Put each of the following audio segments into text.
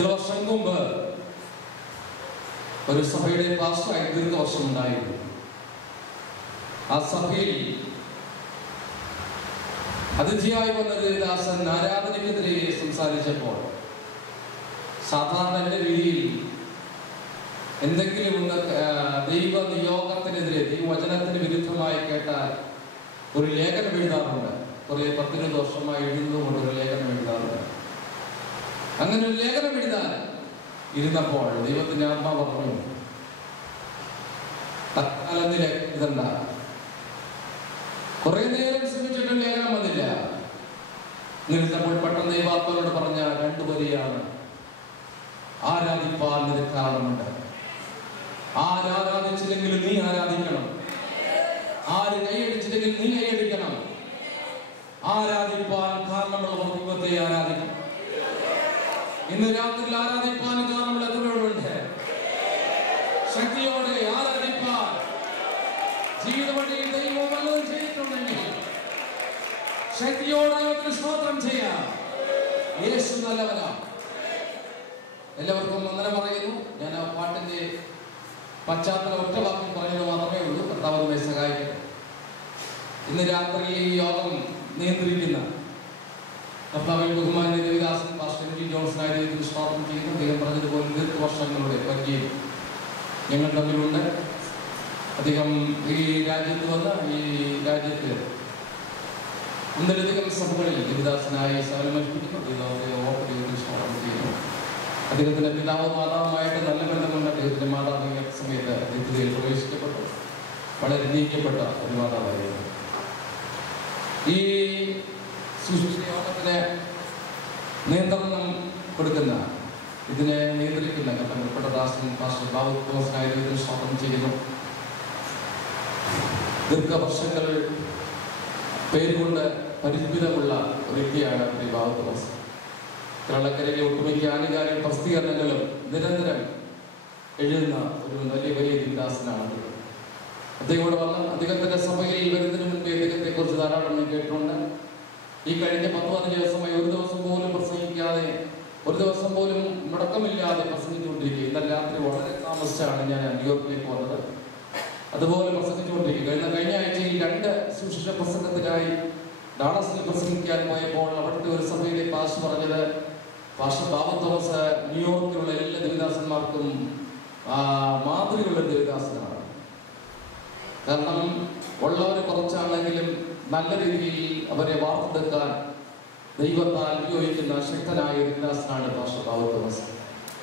ചില വർഷം മുമ്പ് ഒരു സഭയുടെ പാസ്റ്ററായി ദീർഘവർഷം ഉണ്ടായിരുന്നു. ആ സഭയിൽ അതിഥിയായി വന്ന ദേവദാസൻ ആരാധനയ്ക്കെതിരെ സംസാരിച്ചപ്പോൾ സാധാരണ എന്റെ രീതിയിൽ എന്തെങ്കിലും ഒന്ന് ദൈവ നിയോഗത്തിനെതിരെ ദൈവവചനത്തിന് വിരുദ്ധമായി കേട്ടാൽ ഒരു ലേഖനം എഴുതാറുണ്ട്. കുറെ 10-20 വർഷമായി എഴുതുന്നതുകൊണ്ട് ഒരു ലേഖനം എഴുതാറുണ്ട്. അങ്ങനെ ഒരു ലേഖനം എഴുതാൻ ഇരുന്നപ്പോൾ ദൈവത്തിന്റെ ആത്മാ പറഞ്ഞു, തൽക്കാലം എഴുതണ്ട. കുറെ നേരം ശ്രമിച്ചിട്ടും ലേഖനം വന്നില്ല. നിർത്തപ്പോൾ പെട്ടെന്ന് ദൈവാത്മാവോട് പറഞ്ഞ 2 വരിയാണ്, ആരാധിപ്പാൻ നിനക്ക് കാരണമുണ്ട്. ആരാധിച്ചില്ലെങ്കിൽ നീ ആരാധിക്കണം. ആര് കൈയടിച്ചില്ലെങ്കിൽ നീ കൈയടിക്കണം. ആരാധിപ്പാൻ കാരണമുള്ളവർ ദൈവത്തെ ആരാധിക്കണം. ഇന്ന് രാത്രി ആരാധിപ്പാൻ കാരണമുള്ള എത്രയോടുണ്ട്? ശക്തിയോടെ ആരാധിപ്പാൻ ജീവിത വഴിയിൽ ദൈവം വല്ലതും ചെയ്തിട്ടുണ്ടെങ്കിൽ ശക്തിയോടെ സ്തോത്രം ചെയ്യാം. യേശു നല്ലവനാണ്. എല്ലാവർക്കും വന്ദനം പറയുന്നു. ഞാൻ ആ പാട്ടിന്റെ പശ്ചാത്തല ഒറ്റ വാക്കിൽ പറയുന്നത് മാത്രമേ ഉള്ളൂ. കർത്താവ് നമ്മെ സഹായിക്കട്ടെ. ഇന്ന് രാത്രി ഈ യോഗം നിയന്ത്രിക്കുന്ന കർത്താവിൽ ബഹുമാന്യ ദേവദാസൻ പാസ്റ്റർ എം.ടി. ജോൺസനായ ദൈവത്തിന് സ്തോത്രം ചെയ്യുന്നു. അദ്ദേഹം പറഞ്ഞതുപോലെ ദീർഘവർഷങ്ങളുടെ പരിചയം ഞങ്ങൾ തമ്മിലുണ്ട്. അദ്ദേഹം ഈ രാജ്യത്ത് വന്ന് ഈ രാജ്യത്ത് ഒന്നിലധികം സഭകളിൽ ദേവദാസനായി സേവനമനുഷ്ഠിക്കുന്നു. ദൈവത്തിന് സ്തോത്രം ചെയ്യുന്നു. അദ്ദേഹത്തിന്റെ പിതാവ് മാതാവുമായിട്ട് നല്ല ബന്ധമുണ്ട്. അദ്ദേഹത്തിന്റെ മാതാവ് ഈ സമയത്ത് ദൈവത്തിൽ പ്രവേശിക്കപ്പെട്ടു. വളരെ നീക്കപ്പെട്ട ഒരു മാതാവായിരുന്നു. ഈ യോഗത്തിന് നിയന്ത്രണം കൊടുക്കുന്ന, ഇതിനെ നിയന്ത്രിക്കുന്ന കർത്തപ്പെട്ട ദാസൻ പാസ്റ്റർ ബാബു തോമസിനായ ദൈവത്തിന് സ്തോത്രം ചെയ്യുന്നു. ദീർഘവർഷങ്ങൾ പേരുകൊണ്ട് പരിചിതമുള്ള ഒരു വ്യക്തിയാണ് ബാബു തോമസ്. കേരളക്കരയിലെ ഒട്ടുമിക്ക ആനുകാലിക പ്രസിദ്ധീകരണങ്ങളും നിരന്തരം എഴുതുന്ന ഒരു വലിയ ദാസനാണ്. അദ്ദേഹം ഇവിടെ വന്ന് അദ്ദേഹത്തിന്റെ സഭയിൽ വരുന്നതിന് മുൻപേ അദ്ദേഹത്തെ കുറിച്ച് ധാരാളം കേട്ടിട്ടുണ്ട്. ഈ കഴിഞ്ഞ 10-15 ദിവസമായി ഒരു ദിവസം പോലും പ്രസംഗിക്കാതെ, ഒരു ദിവസം പോലും മുടക്കമില്ലാതെ പ്രസംഗിച്ചുകൊണ്ടിരിക്കുക. ഇന്നലെ രാത്രി വളരെ താമസിച്ചാണ് ഞാൻ ന്യൂയോർക്കിലേക്ക് വന്നത്. അതുപോലെ പ്രസംഗിച്ചുകൊണ്ടിരിക്കുക. കഴിഞ്ഞ ആഴ്ചയിൽ 2 സുവിശേഷ പ്രസംഗത്തിനായി ഡാളസിൽ പ്രസംഗിക്കാൻ പോയപ്പോൾ അവിടുത്തെ ഒരു സഭയിലെ പാസ്റ്റർ പറഞ്ഞത്, പാസ്റ്റർ ബാബു തോമസ് ന്യൂയോർക്കിലുള്ള എല്ലാ ദേവദാസന്മാർക്കും മാതൃകയുള്ള ദേവദാസനാണ്. കാരണം ഉള്ളവർ കുറച്ചാണെങ്കിലും നല്ല രീതിയിൽ അവരെ വാർത്തെടുക്കാൻ ദൈവത്താൽ ഉപയോഗിക്കുന്ന ശക്തനായ ദേവദാസനാണ് പാസ്റ്റർ ബാബു തോമസ്.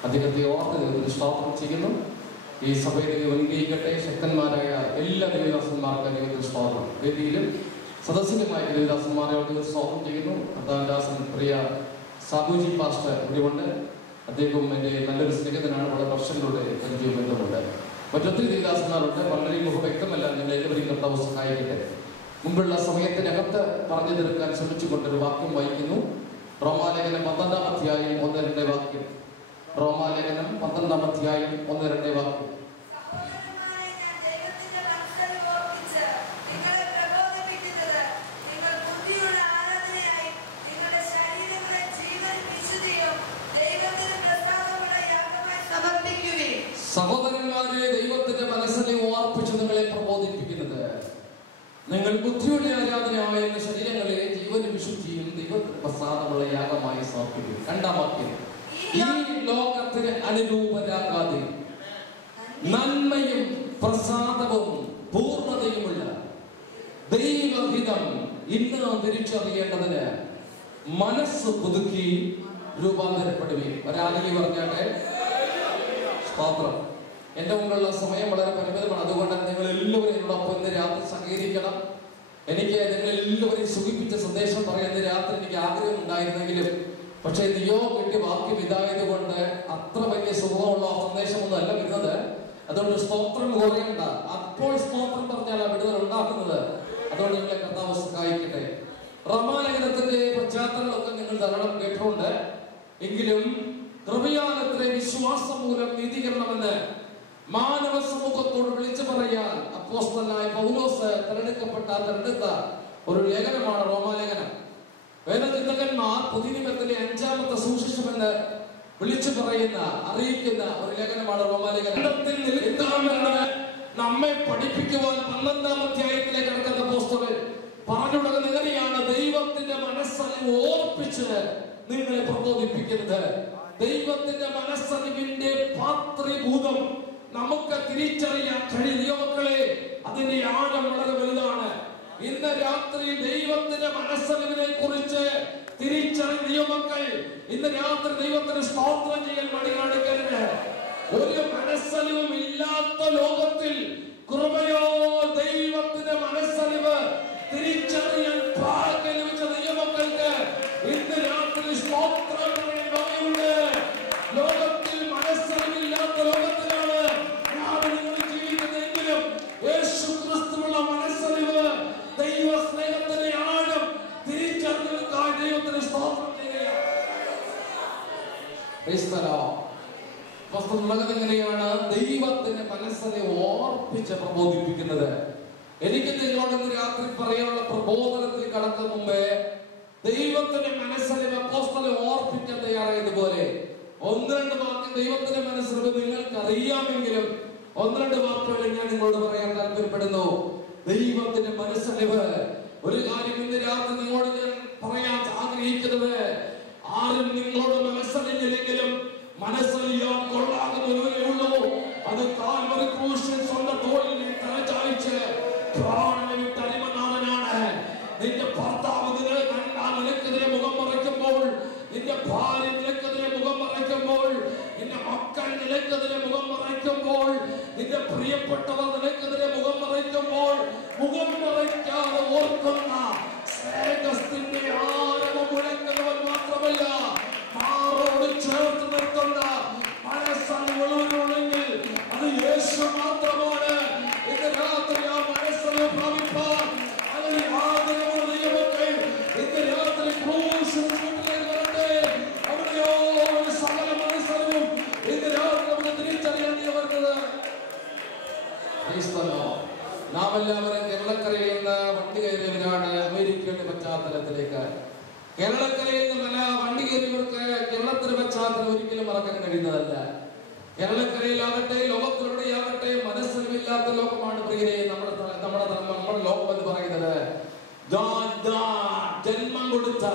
അദ്ദേഹത്തെ ഓർത്ത് ദൈവത്തിന് സ്തോത്രം ചെയ്യുന്നു. ഈ സഭയെ ദൈവം അനുഗ്രഹിക്കട്ടെ. ശക്തന്മാരായ എല്ലാ ദേവദാസന്മാർക്കും ദൈവത്തിന് സ്തോത്രം. വേദിയിലും സദസ്സിലുമായ ദേവദാസന്മാരെ സ്തോത്രം ചെയ്യുന്നു. കർത്താദാസൻ പ്രിയ സാബുജി പാസ്റ്റർ ഇവിടെയുണ്ട്. അദ്ദേഹം എൻ്റെ നല്ലൊരു സ്നേഹിതനാണ്. വളരെ വർഷങ്ങളുടെ പരിചയം ബന്ധമുണ്ട്. മറ്റൊത്തിരി ദേവദാസന്മാരുണ്ട്. വളരെ മുഖം വ്യക്തമല്ല. നിങ്ങൾ എല്ലാവരെയും കർത്താവ് സഹായിക്കട്ടെ. മുമ്പുള്ള സമയത്തിനകത്ത് പറഞ്ഞു തീർക്കാൻ ശ്രമിച്ചുകൊണ്ടൊരു വാക്യം വായിക്കുന്നു. റോമാലേഖനം 12-ാം അധ്യായം 1-2 വാക്യം. റോമാലേഖനം 12-ാം അധ്യായം 1-2 വാക്യം. സഹോദരന്മാരെ, ദൈവത്തിന്റെ മനസ്സിനെ ഓർപ്പിച്ച് നിങ്ങളെ പ്രബോധിപ്പിക്കുന്നത്, നിങ്ങൾ ബുദ്ധിയുടെ ആരാധനയായ ശരീരങ്ങളെ ജീവനും വിശുദ്ധിയും ദൈവത്തിന് പ്രസാദമുള്ള യാഗമായി സമർപ്പിക്കും. 2-ാം വാക്യം. ഈ ലോകത്തിന് അനുരൂപരാകാതെ നന്മയും പ്രസാദവും പൂർണ്ണതയുമുള്ള ദൈവഹിതം ഇന്ന് തിരിച്ചറിയേണ്ടതിന് മനസ്സ് പുതുക്കി രൂപാന്തരപ്പെടുകയും. ഒരാളിൽ പറഞ്ഞാട്ടെ സ്തോത്രം. എന്റെ മുമ്പുള്ള സമയം വളരെ പരിമിതമാണ്. അതുകൊണ്ട് നിങ്ങൾ എല്ലാവരും എന്നോടൊപ്പം ഇന്ന് രാത്രി സഹകരിക്കണം. എനിക്ക് നിങ്ങൾ എല്ലാവരെയും സുഖിപ്പിച്ച സന്ദേശം പറയുന്ന രാത്രി എനിക്ക് ആഗ്രഹം ഉണ്ടായിരുന്നെങ്കിലും, പക്ഷേ നിയോഗം കിട്ടിയ വാക്യം ഇതായത് കൊണ്ട് അത്ര വലിയ സുഖമുള്ള സന്ദേശമൊന്നും അല്ല വരുന്നത്. അതുകൊണ്ട് സ്തോത്രം കുറയണ്ട. അപ്പോൾ സ്തോത്രം പറഞ്ഞാൽ ആ വിടുതൽ ഉണ്ടാക്കുന്നത്. അതുകൊണ്ട് നിങ്ങളെ കർത്താവ് സഹായിക്കട്ടെ. റോമാലേഖനത്തിന്റെ പശ്ചാത്തലങ്ങളൊക്കെ നിങ്ങൾ ധാരാളം കേട്ടിട്ടുണ്ട്. എങ്കിലും കൃപയാലത്രേ വിശ്വാസം മൂലം നീതീകരണമെന്ന് മാനവ സമൂഹത്തോട് വിളിച്ചു പറയാൻ അപ്പോസ്തലനായ പൗലോസ് തെരഞ്ഞെടുത്ത ഒരു ലേഖനമാണ് റോമാലേഖനം. വേദചിന്തകന്മാർ പുതിയ നിയമത്തിലെ 5-ാമത്തെ സുവിശേഷമെന്ന് വിളിച്ചു പറയുന്ന അറിയിക്കുന്ന ഒരു ലേഖനമാണ് റോമാലേഖനം. നമ്മെ പഠിപ്പിക്കുവാൻ 12-ാം അധ്യായത്തിലേക്ക് കടക്കുന്ന അപ്പോസ്തലൻ പറഞ്ഞു കൊടുക്കുന്നത് എങ്ങനെയാണ് ദൈവത്തിന്റെ മനസ്സലിവ് ഓർപ്പിച്ച് നിങ്ങളെ പ്രബോധിപ്പിക്കുന്നത്. ദൈവത്തിന്റെ മനസ്സലിവിന്റെ പാത്രീഭൂതം നമുക്ക് തിരിച്ചറിയാൻ കഴിയും. ദൈവമക്കളെ, അതിന്റെ ആഴം വളരെ വലുതാണ്. ഇന്ന് രാത്രി ദൈവത്തിന്റെ മനസ്സലിവിനെ കുറിച്ച് തിരിച്ചറിയ ദൈവമക്കൾ ഇന്ന് രാത്രി ദൈവത്തിന് സ്തോത്രം ചെയ്യാൻ മടി കാണിക്കരുത്. ഒരു മനസ്സലിവും ഇല്ലാത്ത ലോകത്തിൽ കൃപയോ ദൈവത്തിന്റെ മനസ്സലിവ് തിരിച്ചറിയാൻ ഭാഗ്യം ലഭിച്ച ദൈവമക്കൾക്ക് ഇന്ന് രാത്രി സ്തോത്രം പറയുന്നുണ്ട്. ലോകത്തിൽ മനസ്സലിവില്ലാത്ത ലോകത്തിലാണ് ഞാൻ നിങ്ങൾ ജീവിക്കുന്നതെങ്കിലും യേശു ക്രിസ്തുവിനുള്ള മനസ്സലിവ് ദൈവ സ്നേഹത്തിന്റെ ആഴം തിരിച്ചറിഞ്ഞവർക്കായി ദൈവത്തിന് സ്തോത്രം ചെയ്യുകയാണ്. എങ്ങനെയാണ് ദൈവത്തിന്റെ മനസ്സിനെ ഓർപ്പിച്ച് പ്രബോധിപ്പിക്കുന്നത്? എനിക്ക് നിങ്ങളോട് ഇന്ന് രാത്രി പറയാനുള്ള പ്രബോധനത്തിൽ കടക്കും മുമ്പേ ദൈവത്തിന്റെ മനസ്സിനെ അപ്പോസ്തലൻ ഓർപ്പിക്കാൻ തയ്യാറായതുപോലെ 1-2 വാക്ക് ദൈവത്തിന്റെ മനസ്സിനെ നിങ്ങൾക്ക് അറിയാമെങ്കിലും 1-2 വാക്കുകൾ ഞാൻ നിങ്ങളോട് പറയാൻ താല്പര്യപ്പെടുന്നു. ദൈവത്തിന്റെ മനസ്സലിവ് ഒരു കാര്യം ഇന്ന് രാത്രി നിങ്ങളോട് ഞാൻ പറയാൻ ആഗ്രഹിക്കുന്നത്, ആരും നിങ്ങളോട് മനസ്സലിഞ്ഞില്ലെങ്കിലും മനസ്സലിയാൻ കൊള്ളാകുന്നവരേ ഉള്ളൂ. അത് കാൽവരി ക്രൂശിൽ സ്വന്തം തോളിൽ തലചായ്ച്ച് പ്രാണനെ വിട്ട് അടിമനാഥനാണ്. നിന്റെ ഭർത്താവ് നിനക്കെതിരെ മുഖം മറയ്ക്കുമ്പോൾ, നിന്റെ ഭാര്യ നിനക്കെതിരെ മുഖം മറയ്ക്കുമ്പോൾ, നിന്റെ മക്കൾ നിനക്കെതിരെ മുഖം മറയ്ക്കുമ്പോൾ, നിന്റെ പ്രിയപ്പെട്ടവർ നിനക്കെതിരെ മുഖം മറയ്ക്കുമ്പോൾ, മുഖം മറയ്ക്കാതെ ഓർക്കുന്ന സ്നേഹത്തിന്റെ ആരവം മുഴക്കുന്നവൻ മാത്രമല്ല, മാറോട് ചേർത്ത് നിർത്തുന്ന മനസ്സലിവുള്ളവരുണ്ടെങ്കിൽ അത് യേശു മാത്രമാണ്. ഇന്ന് രാത്രി ആ മനസ്സലിവ് പ്രാപിപ്പാൻ അതിൽ ആഗ്രഹമുള്ള ദൈവമക്കൾ ഇന്ന് രാത്രി ക്രൂശിലേക്ക് വരട്ടെ. അവിടെയോ ഒരു സകല മനസ്സലിവും ഇന്ന് രാത്രി നമുക്ക് തിരിച്ചറിയാൻ വരുന്നത്. നാം എല്ലാവരും കേരളക്കരയിൽ നിന്ന് വണ്ടി കയറിയവരാണ്. അമേരിക്കയുടെ പശ്ചാത്തലത്തിലേക്ക് കേരളക്കരയിൽ നിന്ന് വണ്ടി കയറിയവർക്ക് കേരളത്തിന്റെ പശ്ചാത്തലം ഒരിക്കലും മറക്കാൻ കഴിയുന്നതല്ല. കേരളക്കരയിലാകട്ടെ ലോകത്തിലൂടെയാകട്ടെ മനസ്സലിവില്ലാത്ത ലോകമാണ് പ്രിയരെ നമ്മുടെ ലോകം എന്ന് പറയുന്നത്. ജന്മം കൊടുത്ത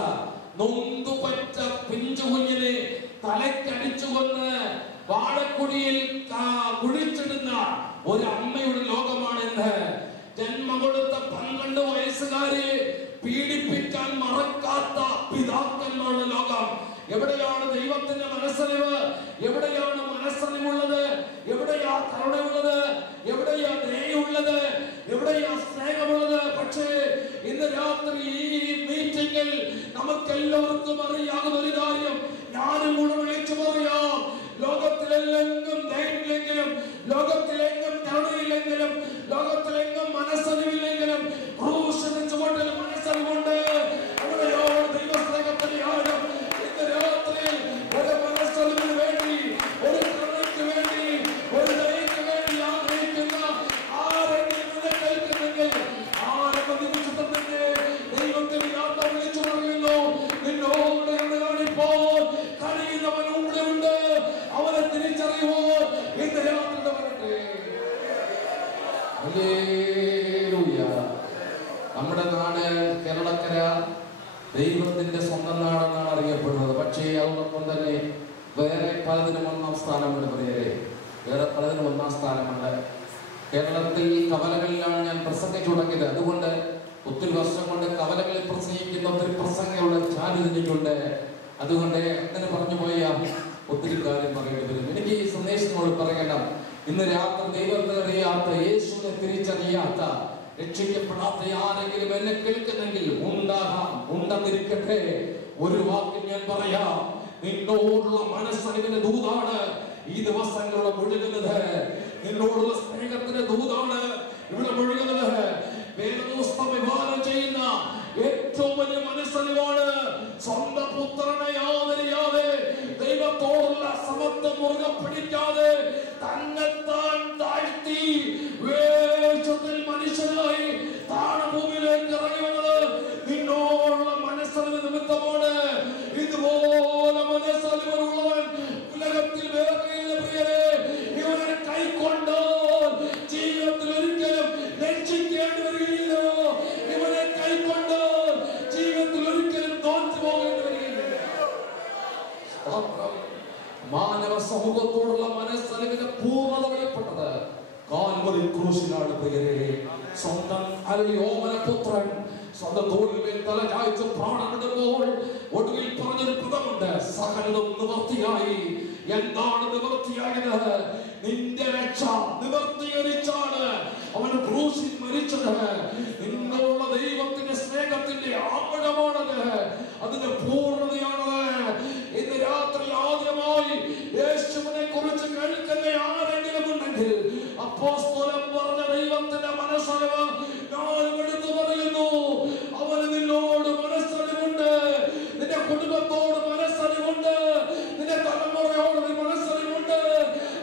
നൊന്തുപറ്റ പിഞ്ചു കുഞ്ഞിനെ തലക്കടിച്ചുകൊന്ന് വാഴക്കുടിയിൽ കുഴിച്ചിടുന്ന ഒരു അമ്മയുടെ ലോകമാണെന്ന്. ജന്മം കൊടുത്ത 12 വയസ്സുകാരെ പീഡിപ്പിക്കാൻ മറക്കാത്ത പിതാക്കന്മാരുടെ ലോകം. എവിടെയാണ് ദൈവത്തിന്റെ മനസ്സലിവ്? എവിടെയാണ് മനസ്സലിവുള്ളത്? എവിടെയാ കരുണയുള്ളത്? എവിടെയാ ദയയുള്ളത്? എവിടെയാ സ്നേഹമുള്ളത്? പക്ഷേ ഇന്ന് രാത്രി ഈ മീറ്റിംഗിൽ നമുക്കെല്ലാവർക്കും അറിയാവുന്ന ഒരു കാര്യം ഞാനും കൂടെ വിളിച്ചു പറയാം. ലോകത്തിലെങ്ങും ദയയില്ലെങ്കിലും, ലോകത്തിലെങ്ങും കരുണയില്ലെങ്കിലും, ലോകത്തിലെങ്ങും മനസ്സലിവില്ലെങ്കിലും ക്രൂശിന് ചുവട്ടിൽ മനസ്സലിവുണ്ട്. അവിടെയോ ദൈവസ്നേഹത്തിന്റെ ആഴം ഇന്ന് രാത്രി ഒരു മനസ്സലിവിന് വേണ്ടി, ഒരു കരുണയ്ക്ക് വേണ്ടി, ഒരു ദയയ്ക്ക് വേണ്ടി ആഗ്രഹിക്കുന്ന ആരെങ്കിലും നിന്നെ കേൾക്കുന്നെങ്കിൽ ദൈവത്തിന് യാത്ര വിളിച്ചു പറയുന്നു. നിന്നോട് കാണിപ്പോൾ കഴിയുന്നവൻ ഇവിടെ ഉണ്ട്. അവനെ തിരിച്ചറിയുമോ ഇന്ന് രാത്രി വരട്ടെ. നമ്മുടെ നാട് കേരളക്കര ദൈവത്തിന്റെ സ്വന്തം നാടെന്നാണ് അറിയപ്പെടുന്നത്. പക്ഷേ അതോടൊപ്പം തന്നെ വേറെ പലതിനും 1-ാം സ്ഥാനമുണ്ട് പ്രിയരെ. വേറെ പലതിനും 1-ാം സ്ഥാനമുണ്ട്. കേരളത്തിൽ കവലകളിലാണ് ഞാൻ പ്രസംഗിച്ചു തുടങ്ങിയത്. അതുകൊണ്ട് ഒത്തിരി വർഷം കൊണ്ട് കവലകളിൽ പ്രസംഗിക്കുന്ന ഒത്തിരി പ്രസംഗമുള്ള ചാരിതിരിക്കുണ്ട്. അതുകൊണ്ട് അങ്ങനെ പറഞ്ഞു പോയാൽ ഒത്തിരി കാര്യം പറയേണ്ടി വരും. എനിക്ക് ഈ സന്ദേശങ്ങളോട് പറയണം. ഇന്ന് രാത്രി ദൈവത്തെ അറിയാത്ത, യേശുവിനെ തിരിച്ചറിയാത്ത, രക്ഷിക്കപ്പെടാത്ത ആരെങ്കിലും എന്നെ കേൾക്കുന്നെങ്കിൽ ഉണ്ടെന്നിരിക്കട്ടെ. ഒരു വാക്കിൽ ഞാൻ പറയാം, നിന്നോടുള്ള മനസ്സലിവിന്റെ ദൂതാണ് ഈ ദിവസങ്ങളിലൂടെ മുഴുകുന്നത്. നിന്നോടുള്ള സ്നേഹത്തിന്റെ ദൂതാണ് ഇവിടെ മുഴുകുന്നത്. വേദപുസ്തകം വിഭാവനം ചെയ്യുന്ന ഏറ്റവും വലിയ മനസ്സലിവാണ് സ്വന്തം പുത്രനെ യാതൊരിയാതെ ദൈവത്തോടുള്ള സമത്വം മുറുകെ പിടിക്കാതെ തന്നെത്താൻ താഴ്ത്തി വേഷത്തിൽ മനുഷ്യനായി താണഭൂമിയിലേക്ക് ഇറങ്ങി വന്നത് നിന്നോടുള്ള മനസ്സലിവ് നിമിത്തമാണ്. ഇതുപോലെ മനസ്സലിവുള്ളവൻ ഉലക മാനവ സമൂഹത്തോടുള്ള മനസ്സലിവിന്റെ പൂർണ്ണത വെളിപ്പെട്ടത് കാൽവരി ക്രൂശിലാണ് പ്രിയരെ. സ്വന്തം അലയോമന പുത്രൻ സ്വന്തം തോളിന്മേൽ തല ചായ്ച്ച് പ്രാണൻ വിടുമ്പോൾ ഒടുവിൽ പറഞ്ഞൊരു പദമുണ്ട്, സകലതും നിവൃത്തിയായി. എന്താണ് നിവൃത്തിയായത്? നിന്റെ രക്ഷ നിവൃത്തീകരിച്ചാണ് അവൻ ക്രൂശിൽ മരിച്ചത്. നിങ്ങളുള്ള ദൈവത്തിന്റെ സ്നേഹത്തിന്റെ ആഴമാണത്, അതിന്റെ പൂർണ്ണതയാണത്. ഇന്ന് രാത്രി ആദ്യമായി യേശുവിനെ കുറിച്ച് കേൾക്കുന്ന ആരെങ്കിലും ഉണ്ടെങ്കിൽ അപ്പോസ്തലൻ പറഞ്ഞ ദൈവത്തിന്റെ മനസ്സറിവ് ഞാനും എടുത്തു പറയുന്നു. അവന് നിന്നോട് മനസ്സറിവുണ്ട്, നിന്റെ കുടുംബത്തോട് മനസ്സറിവുണ്ട്, നിന്റെ തലമുറയോട് മനസ്സറിവുണ്ട്,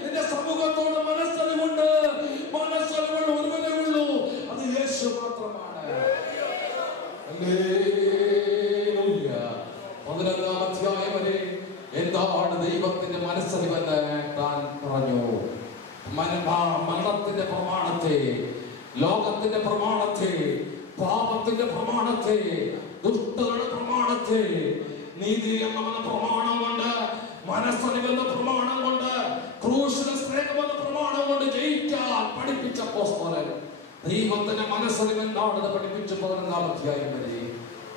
നിന്റെ സമൂഹത്തോട് മനസ്സറിവുണ്ട്. മനസ്സറിവുകൾ ഒരുവനേ ഉള്ളൂ, അത് യേശു മാത്രമാണ്. 11-ാം അധ്യായം വരെ എന്താണ് ദൈവത്തിന്റെ മനസ്സറിവെന്ന് താൻ പറഞ്ഞു. മരണത്തിന്റെ പ്രമാണത്തെ, ലോകത്തിന്റെ പ്രമാണത്തെ, പാപത്തിന്റെ പ്രമാണത്തെ, ദുഷ്ടതയുടെ പ്രമാണത്തെ, നീതി എന്ന പ്രമാണം കൊണ്ട്, മനസ്സറിവെന്ന പ്രമാണം കൊണ്ട്, ക്രൂശിലെ സ്നേഹമെന്ന പ്രമാണം കൊണ്ട് ജയിക്കാൻ പഠിപ്പിച്ച അപ്പോസ്തലൻ ദൈവത്തിന്റെ മനസ്സറിവ് എന്താണെന്ന് പഠിപ്പിച്ചു. 11-ാം അധ്യായം വരെ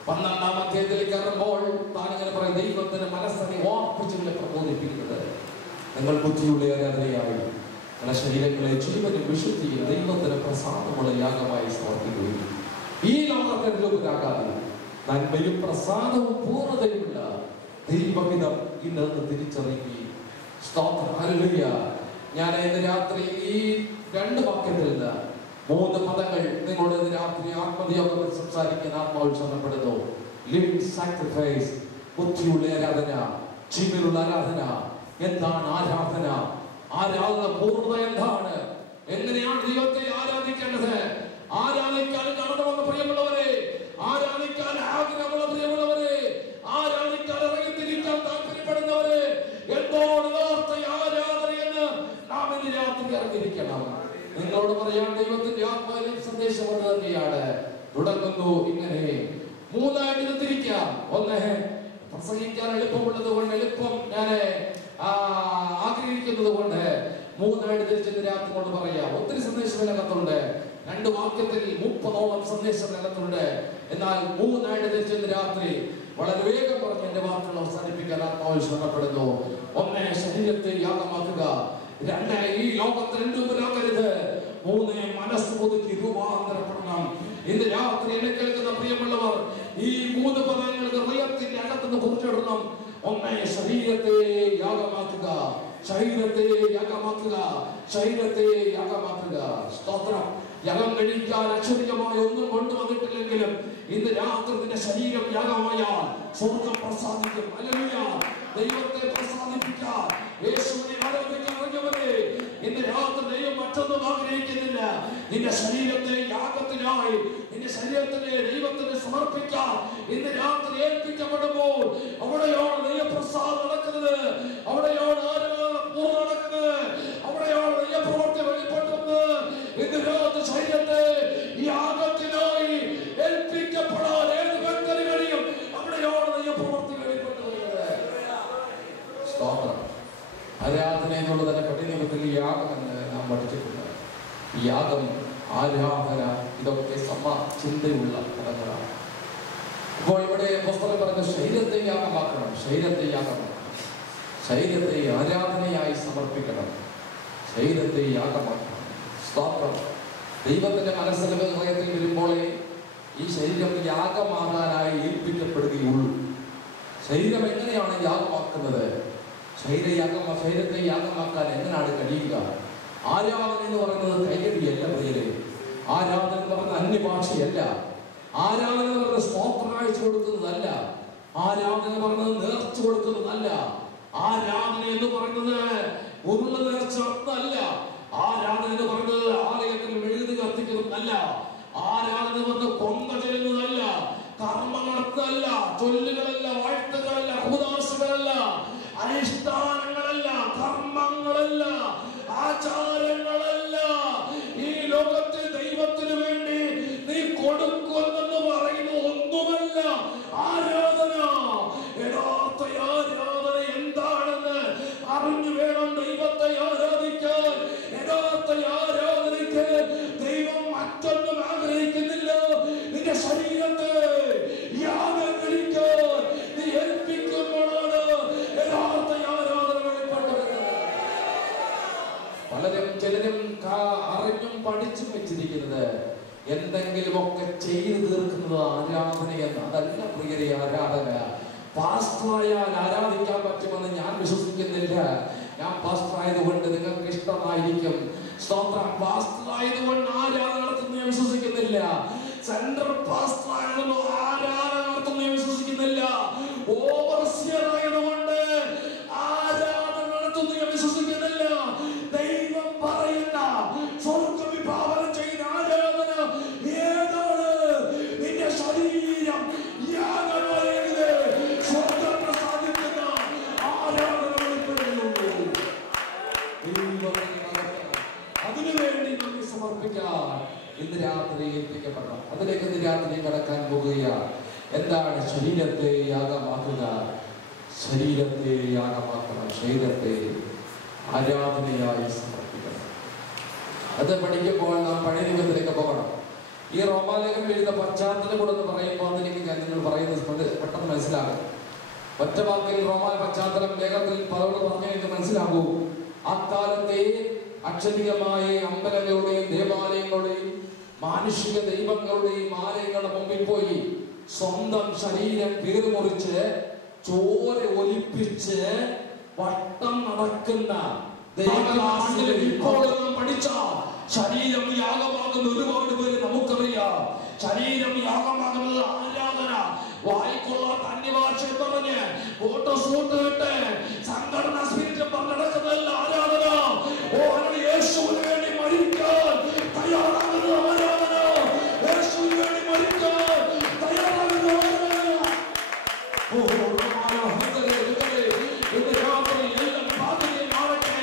12-ാം അധ്യായത്തിലേക്ക് ഇറങ്ങുമ്പോൾ താൻ ഇങ്ങനെ പറയും, ദൈവത്തിന്റെ മനസ്സറിവ് ഓർപ്പിച്ചുകളെ പ്രബോധിപ്പിക്കുന്നത് നിങ്ങൾ ബുദ്ധിയുള്ള ആരാധനയായി നിങ്ങളുടെ ശരീരങ്ങളെ ജീവനും വിശുദ്ധിയും ദൈവത്തിന് പ്രസാദമുള്ള യാഗമായി സമർപ്പിക്കുകയും ഈ ലോകത്തെ രൂപരാകാതെ നന്മയും പ്രസാദവും പൂർണ്ണതയുമുള്ള ദൈവഹിതം ഇന്ന് തിരിച്ചറിയുകയും. ഹല്ലേലൂയ. ഞാൻ ഇന്ന് രാത്രി ഈ 2 വാക്യത്തിൽ നിന്ന് 3 പദങ്ങൾ നിങ്ങളോട് ഇന്ന് രാത്രി ആത്മനിയോഗത്തിൽ സംസാരിക്കാൻ ആത്മാവിശ്വാസപ്പെടുന്നു. ലിവിംഗ് സാക്രിഫൈസ്, ബുദ്ധിയുള്ള ആരാധന, ജീവനുള്ള ആരാധന. എന്താണ് ആരാധന? ആരാധന പൂർണ്ണത എന്താണ്? എങ്ങനെയാണ് ദൈവത്തെ ആരാധിക്കേണ്ടത്? ആരാധിക്കാൻ കടന്നു വന്ന പ്രിയമുള്ളവരെ, ആരാധിക്കാൻ ആഗ്രഹമുള്ള പ്രിയമുള്ളവരെ, ആരാധിക്കാൻ ഇറങ്ങിത്തിരിക്കാൻ താല്പര്യപ്പെടുന്നവരെ, എന്താണ് ആരാധനയെന്ന് നാം ഇന്ന് രാത്രി അറിഞ്ഞിരിക്കണം. നിങ്ങളോട് പറയാൻ ദൈവത്തിന്റെ ആത്മാവിലെ സന്ദേശം ഒന്ന് തന്നെയാണ്. തുടങ്ങുന്നു ഇങ്ങനെ 3 ആയിട്ട് തിരിക്കാം. ഒന്ന്, പ്രസംഗിക്കാൻ എളുപ്പമുള്ളത് കൊണ്ട്, എളുപ്പം ഞാൻ ആഗ്രഹിക്കുന്നത് കൊണ്ട് 3 ആയിട്ട് തിരിച്ച് രാത്രി കൊണ്ട് പറയാം. ഒത്തിരി സന്ദേശം ഇതിനകത്തുണ്ട്. 2 വാക്യത്തിൽ 30ഓളം സന്ദേശം ഇതിനകത്തുണ്ട്. എന്നാൽ 3 ആയിട്ട് തിരിച്ച് രാത്രി വളരെ വേഗം പറഞ്ഞ് എന്റെ വാക്കുകൾ അവസാനിപ്പിക്കാൻ ആത്മാവിശ്വാസപ്പെടുന്നു. 1, ശരീരത്തെ യാഗമാക്കുക. 2, ഈ ലോകത്തിന് മുമ്പിലാക്കരുത്. 3, മനസ്സ് പുതുക്കി രൂപാന്തരപ്പെടണം. ഇന്ന് രാത്രി എന്നെ കേൾക്കുന്ന പ്രിയമുള്ളവർ, ഈ 3 പദങ്ങൾ ഹൃദയത്തിന്റെ അകത്തുനിന്ന് കുറിച്ചിടണം. 1, ശരീരത്തെ യാഗമാക്കുക, ശരീരത്തെ യാഗമാക്കുക, ശരീരത്തെ യാഗമാക്കുക. സ്തോത്രം. യാഗം കഴിക്കാൻ അക്ഷരികമായ ഒന്നും കൊണ്ടുവന്നിട്ടില്ലെങ്കിലും ഇന്ന് രാത്രി നിന്റെ ശരീരം യാഗമായാൽ സ്വർഗ്ഗം പ്രസാദിക്കും. ഹല്ലേലൂയ. ദൈവത്തെ പ്രസാദിപ്പിക്കാൻ, യേശുവിനെ ആരാധിക്കാൻ ഇറങ്ങിയവരെ, ഇന്ന് രാത്രി ദൈവം മറ്റൊന്നും ആഗ്രഹിക്കുന്നില്ല. നിന്റെ ശരീരത്തെ യാഗത്തിനായി, നിന്റെ ശരീരത്തിനെ ദൈവത്തിന് സമർപ്പിക്കാൻ ഇന്ന് രാത്രി ഏൽപ്പിക്കപ്പെടുമ്പോൾ അവിടെയാണ് ദൈവപ്രസാദം നടക്കുന്നത്, അവിടെയാണ് ആരാധന പൂർണ്ണ നടക്കുന്നത്, അവിടെയാണ് ദൈവപ്രവൃത്തി വെളിപ്പെടുന്നത്. ഇന്ന് രാത്രി ശരീരത്തെ യാഗത്തിനായി ഏൽപ്പിക്കപ്പെടാൻ ഏത് വ്യക്തി കഴിയും, അവിടെയാണ് ദൈവപ്രവൃത്തി വെളിപ്പെട്ടു വരുന്നത്. ആരാധന എന്നുള്ളതിന്റെ കഠിനത്തിൽ യാഗം എന്ന് നാം പഠിച്ചിട്ടുണ്ട്. യാഗം, ആരാധന, ഇതൊക്കെ ചിന്തയുള്ള പദങ്ങളാണ്. അപ്പോൾ ഇവിടെ പുസ്തകം പറഞ്ഞ ശരീരത്തെ യാഗമാക്കണം, ശരീരത്തെ യാഗമാക്കണം, ശരീരത്തെ ആരാധനയായി സമർപ്പിക്കണം, ശരീരത്തെ യാഗമാക്കണം. സ്തോത്രം. ദൈവത്തിന്റെ മനസ്സിലെ ഹൃദയത്തിൽ വരുമ്പോഴേ ഈ ശരീരം യാഗമാകാനായി ഏൽപ്പിക്കപ്പെടുകയുള്ളൂ. ശരീരം എങ്ങനെയാണ് യാഗമാക്കുന്നത്? ശരീരത്തെ യാഗമാക്കാൻ എങ്ങനെയാണ് കഴിയുക? ആരാധന എന്ന് പറയുന്നത് കയ്യടിയല്ല പ്രിയരെ. ആരാധന എന്ന് പറയുന്നത് അന്യഭാഷയല്ല. ആരാധന എന്ന് പറയുന്നത് സ്തോത്രം അയച്ചു കൊടുക്കുന്നതല്ല. ആരാധന എന്ന് പറയുന്നത് നേർച്ച കൊടുക്കുന്നതല്ല. ആരാധന എന്ന് പറയുന്നത് ഉരുള നേർച്ച അല്ല. ആരാധന എന്ന് പറയുന്നത് ആലയത്തിൽ മെഴുകുതി കത്തിക്കുന്നതല്ല. ആരാധന എന്ന് പറയുന്നത് കൊന്ത ചെല്ലുന്നതല്ല, കർമ്മങ്ങളല്ല, ചൊല്ലുകളല്ല, വാഴ്ത്തുകളല്ല, ഉപദാസങ്ങളല്ല, അനുഷ്ഠാനങ്ങളല്ല, കർമ്മങ്ങളല്ല, ആചാരങ്ങളല്ല. ഈ ലോകത്തെ ദൈവത്തിന് വേണ്ടി നീ കൊടുക്കുമെന്ന് പറയുന്ന ഒന്നുമല്ല ആരാധന. യഥാർത്ഥ ആരാധന എന്താണെന്ന് പഠിപ്പിച്ചിരിക്കുന്നത് എന്തെങ്കിലുമൊക്കെ ചെയ്തു തീർക്കുന്നത് ആരാധനയെന്ന്. അതല്ല പ്രിയരെ ആരാധന. പാസ്റ്ററായാൽ ആരാധിക്കാൻ പറ്റുമെന്ന് ഞാൻ വിശ്വസിക്കുന്നില്ല. ഞാൻ പാസ്റ്ററായതുകൊണ്ട് നിങ്ങൾക്ക് ഇഷ്ടമായിരിക്കും. സ്തോത്രം. പാസ്റ്ററായതുകൊണ്ട് ആരാധന നടത്തുന്ന ഞാൻ വിശ്വസിക്കുന്നില്ല. സെൻട്രൽ പാസ്റ്ററായതുകൊണ്ട് ആരാധന നടത്തുന്ന ഞാൻ വിശ്വസിക്കുന്നില്ല. ഓവർസിയർ ആയതുകൊണ്ട് ആരാധന നടത്തുന്ന ഞാൻ വിശ്വസിക്കുന്നില്ല. ദൈവം പറയുന്ന സ്വർഗ്ഗ വിഭാവനം ചെയ്യുന്ന ആരാധന ഏതാണ്? നിന്റെ ശരീരം യാഗമായെങ്കിലേ സ്വർഗ്ഗം പ്രസാദിക്കുന്ന ആരാധനകളുള്ളൂ. അതിനുവേണ്ടി നമ്മെ സമർപ്പിക്കാൻ ഇന്ന് രാത്രി ഏൽപ്പിക്കപ്പെടണം. അതിലേക്ക് ഇന്ന് രാത്രി കടക്കാൻ പോകുകയാണ്. എന്താണ്? ശരീരത്തെ യാഗമാക്കുക. ശരീരത്തെ യാഗമാക്കണം. ശരീരത്തെ ആരാധനയായി സമർപ്പിക്കണം. അത് പഠിക്കുമ്പോൾ നാം പഴയ നിയമത്തിലേക്ക് പോകണം. ഈ റോമാലേഖനം എഴുതുന്ന പശ്ചാത്തലം കൂടെ എന്ന് പറയുമ്പോൾ അതിലേക്ക് ഞാൻ നിങ്ങൾ പറയുന്നത് പെട്ടെന്ന് മനസ്സിലാകും. ഒറ്റ വാക്കിൽ റോമാ പശ്ചാത്തലം വേഗത്തിൽ പലരോട് പറഞ്ഞു എനിക്ക് മനസ്സിലാകൂ. അക്കാലത്തെ അക്ഷരികമായ അമ്പലങ്ങളുടെയും ദേവാലയങ്ങളുടെയും മാനുഷിക ദൈവങ്ങളുടെയും ആലയങ്ങളുടെ മുമ്പിൽ പോയി സ്വന്തം ശരീരം കീറിമുറിച്ച് ചോര ഒലിപ്പിച്ച് വട്ടം നടക്കുന്ന ഇപ്പോൾ നാം പഠിച്ച ശരീരം യാഗമാകുന്ന ഒരുപാട് പേര് നമുക്കറിയാം. ശരീരം യാഗമാകുന്നത് ആരാധന. വായിക്കൊള്ളാത്ത അന്യഭാഷ പറഞ്ഞ് ഫോട്ടോ ഷൂട്ട് ഇട്ട് സംഘടന സ്പിരിറ്റ് പങ്കെടുക്കുന്നതല്ല ആരാധന. ഓ യേശുവിന് വേണ്ടി മരിക്കാൻ തയ്യാറാകുന്ന ആരാധന. യേശുവിന് വേണ്ടി മരിക്കാൻ തയ്യാറാകുന്ന ആരാധന. ഓ ഇന്ന് രാത്രി എല്ലാം പാതിരെ മാറട്ടെ,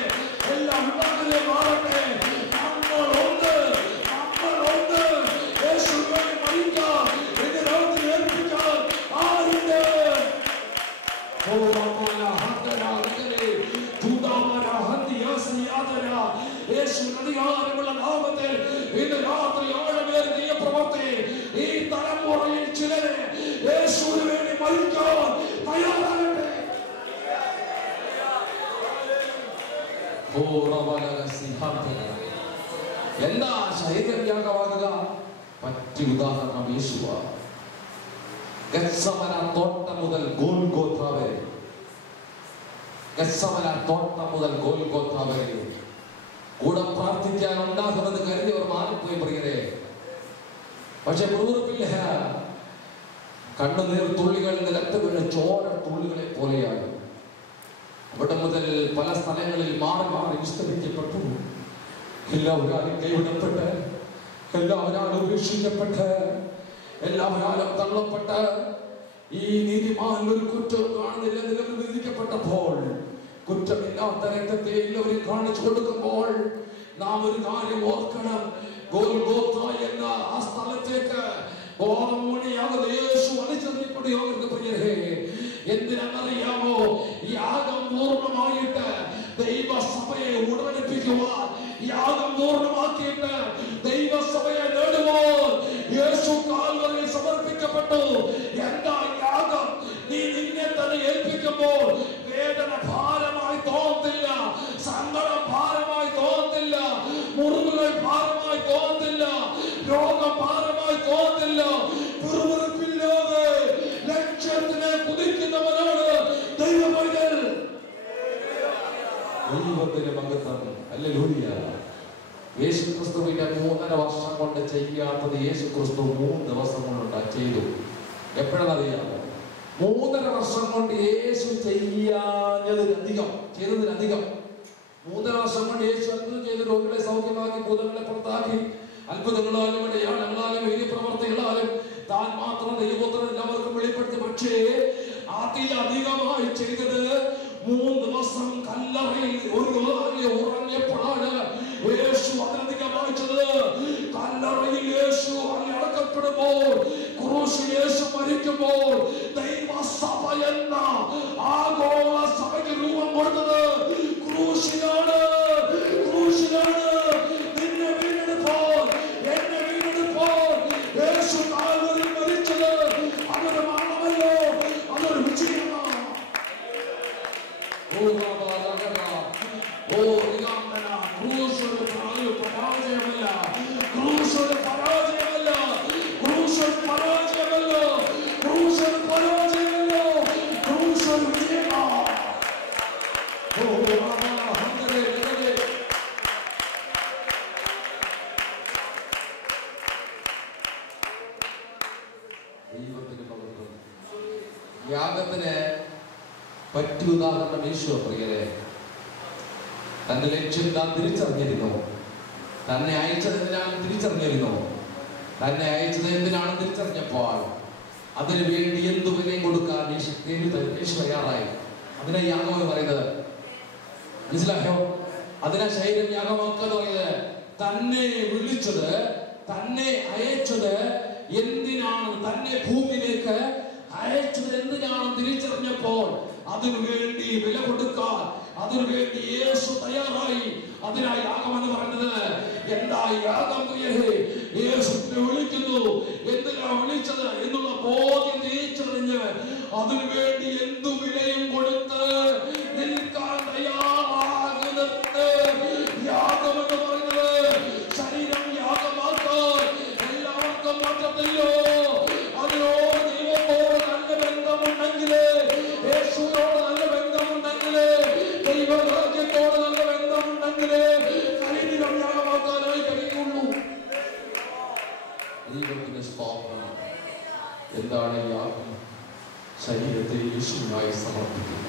എല്ലാം ഉണ്ടാകലെ മാറട്ടെ. നമ്മളൊന്ന് യേശുവിന് വേണ്ടി മരിക്കാൻ ഇന്ന് രാത്രി ഏൽപ്പിക്കാൻ ആരുണ്ട്? യേശുവിനുള്ള നാമത്തിൽ ഇന്ന് രാത്രി ആഴമേറിയ പ്രവൃത്തി ഈ തലമുറയിൽ ചിലരെ യേശുവിന് വേണ്ടി മരിക്കാൻ തയ്യാറാകട്ടെ. എന്താ ശരീരം യാഗമാകുക? മറ്റു ഉദാഹരണം യേശുവാണ്. ഗത്സമന തോട്ടം മുതൽ ഗോൽഗോഥ വരെ, ഗത്സമന തോട്ടം മുതൽ ഗോൽഗോഥ വരെ കൂടെ പ്രാർത്ഥിക്കാൻ ഉണ്ടാകുന്നത് കരുതി അവർ മാറിപ്പോയി പ്രിയരെ. പക്ഷെ പ്രവൃത്തിയില്ല. കണ്ണുനീർ തുള്ളികൾ നിലത്ത് വീണ് ചോര തുള്ളികളെ പോലെയാണ്. അവിടെ മുതൽ പല സ്ഥലങ്ങളിൽ മാറി മാറി വിസ്തരിക്കപ്പെട്ടു. എല്ലാവരും കൈവിടപ്പെട്ട്, എല്ലാവരും ഉപേക്ഷിക്കപ്പെട്ട്, എല്ലാവരും തള്ളപ്പെട്ട് ഈ നീതിമാൻ ഒരു കുറ്റം കാണുന്നില്ല നിലവിൽ വിധിക്കപ്പെട്ടപ്പോൾ കുറ്റമില്ലാത്ത രക്തത്തെ എല്ലാവരും കാണിച്ചു കൊടുക്കുമ്പോൾ നാം ഒരു കാര്യം ഓർക്കണം. ഗോൽഗോഥ എന്ന ആ സ്ഥലത്തേക്ക് യേശു വലിച്ചെറിയപ്പെടുകയാണ്. എന്തിനാണെന്നറിയാമോ? യാഗം പൂർണ്ണമായിട്ട് ദൈവസഭയെ ഉടലെടുപ്പിക്കുവാൻ, യാഗം പൂർണ്ണമാക്കിയിട്ട് ദൈവസഭയെ നേടുവാൻ യേശു കാൽവറിയിൽ സമർപ്പിക്കപ്പെട്ടു. എന്താ യാഗം? നീ നിന്നെ തന്നെ ഏൽപ്പിക്കുമ്പോൾ വേദന ഭാരമായി തോന്നത്തില്ല, സങ്കടം ഭാരമായി തോന്നത്തില്ല, മുറിവുകൾ ഭാരമായി തോന്നത്തില്ല, രോഗം ഭാരമായി തോന്നത്തില്ല. പിറുപിറുപ്പില്ലാതെ ലക്ഷ്യത്തിനെ കുതിക്കുന്നവനാണ് ദൈവമൈതൽ. ദൈവത്തിന്റെ മഹത്വം. ഹല്ലേലൂയ. യേശു ക്രിസ്തുവിന്റെ 3.5 വർഷം കൊണ്ട് ചെയ്യാത്തത് യേശു ക്രിസ്തു 3 ദിവസം കൊണ്ട് ചെയ്തു. എപ്പോഴാണെന്നറിയാമോ? 3.5 വർഷം കൊണ്ട് യേശു ചെയ്തതിലധികം 3.5 വർഷം കൊണ്ട് യേശു അത്ഭുതം ചെയ്ത് രോഗികളെ സൗഖ്യമാക്കി, ഭൂതങ്ങളെ പുറത്താക്കി, അത്ഭുതങ്ങളാലും ഇടയാളങ്ങളാലും വലിയ പ്രവർത്തികളാലും താൻ മാത്രം ദൈവപുത്രൻ എല്ലാവർക്കും വെളിപ്പെടുത്തി. പക്ഷേ അതിലധികമായി ചെയ്തത് 3 ദിവസം കല്ലറയിൽ ഉറങ്ങിയപ്പോഴാണ് യേശു അതിലധികമായി ചെയ്തത്. കല്ലറയിൽ യേശു അടക്കപ്പെടുമ്പോൾ, ക്രൂശിൽ യേശു മരിക്കുമ്പോൾ ദൈവസഭ എന്ന ആഗോള സഭയ്ക്ക് രൂപം കൊടുത്തത് ക്രൂശിലാണ്. നിന്നെ വീണ്ടെടുപ്പോൾ, എന്നെ വീണ്ടെടുപ്പോൾ യേശു കാൽവരിയിൽ മരിച്ചത് അതൊരു മാനമല്ലോ, അതൊരു വിജയമാണ്. ക്രൂശ് ഒരു പരാജയമല്ല, ക്രൂശ് യാഗത്തിന് പറ്റിയ ഉദാഹരണം യേശു പ്രിയരെ. തന്റെ ലക്ഷ്യം താൻ തിരിച്ചറിഞ്ഞിരുന്നു. തന്നെ അയച്ചത് എന്തിനാണെന്ന് തിരിച്ചറിഞ്ഞിരുന്നു. തന്നെ അയച്ചത് എന്തിനാണെന്ന് തിരിച്ചറിഞ്ഞപ്പോൾ അതിനു വേണ്ടി എന്തു വിലയും കൊടുക്കാൻ യേശു തയ്യാറായി. അതിനെ യാഗമെന്ന് പറയുന്നത് മനസ്സിലായോ? അതിനെ ശരീരം യാഗമാക്കുക പറയുന്നത് തന്നെ വിളിച്ചത്, തന്നെ അയച്ചത് എന്തിനാണ്, തന്നെ ഭൂമിയിലേക്ക് അയച്ചത് എന്തിനാണെന്ന് തിരിച്ചറിഞ്ഞപ്പോൾ അതിനു വേണ്ടി വില കൊടുക്കാൻ അതിനു വേണ്ടി യേശു തയ്യാറായി. അതിനാ യാഗം എന്ന് പറയുന്നത്. എന്താ യാഗം? യേശുവിനെ വിളിക്കുന്നു. എന്തിനാ വിളിച്ചത് എന്നുള്ള ബോധ്യം തിരിച്ചറിഞ്ഞ് അതിനു വേണ്ടി എന്തു വിലയും കൊടുത്ത് നിൽക്കാൻ തയ്യാറാകുന്നത് യാഗം എന്ന് പറയുന്നത്. ശരീരം യാഗമാക്കാൻ എല്ലാവർക്കും പറ്റത്തില്ലോ. അതിനോട് ദൈവത്തോട് നല്ല ബന്ധമുണ്ടെങ്കിലേ, യേശുവിനോട് നല്ല ബന്ധമുണ്ടെങ്കിലേ, ദൈവരാജ്യത്തോട് നല്ല ബന്ധമുണ്ടെങ്കിലേ ശരീരം യാഗമാക്കാനായി കഴിയുള്ളൂ. ദൈവത്തിന്റെ സ്തോത്രം. എന്താണ് യാഗം? ശരീരത്തെ യേശുവിനായി സമർപ്പിക്കുക,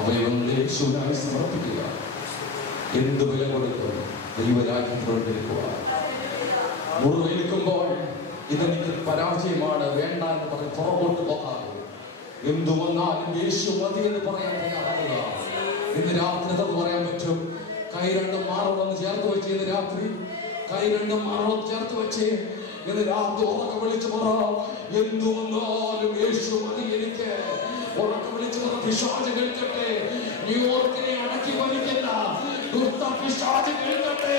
അവയവങ്ങളെ യേശുവിനായി സമർപ്പിക്കുക. എന്ത് വില കൊടുത്ത് ദൈവരാജ്യത്തിനോട് നിൽക്കുക. മുറിവേൽക്കുമ്പോൾ ഇതെനിക്ക് പരാജയമാണ്, വേണ്ട എന്ന് പറഞ്ഞ് പുറകോട്ട് പോകാതെ എന്തു വന്നാലും യേശു മതി എന്ന് പറയാൻ തയ്യാറാകുക. ഇന്ന് രാത്രി അത് പറയാൻ പറ്റും. കൈ രണ്ടും മാറണമെന്ന് ചേർത്ത് വെച്ച് ഇന്ന് രാത്രി കൈ രണ്ടും മാറണമെന്ന് ചേർത്ത് വെച്ച് ഇന്ന് രാത്രി ഉറക്കെ വിളിച്ചു പറ, എന്തു വന്നാലും യേശു മതി എനിക്ക്. ഉറക്കെ വിളിച്ചു പറ. പിശാച് കേൾക്കട്ടെ, ന്യൂയോർക്കിനെ അടക്കി വലിക്കുന്ന ദുഷ്ട പിശാച് കേൾക്കട്ടെ,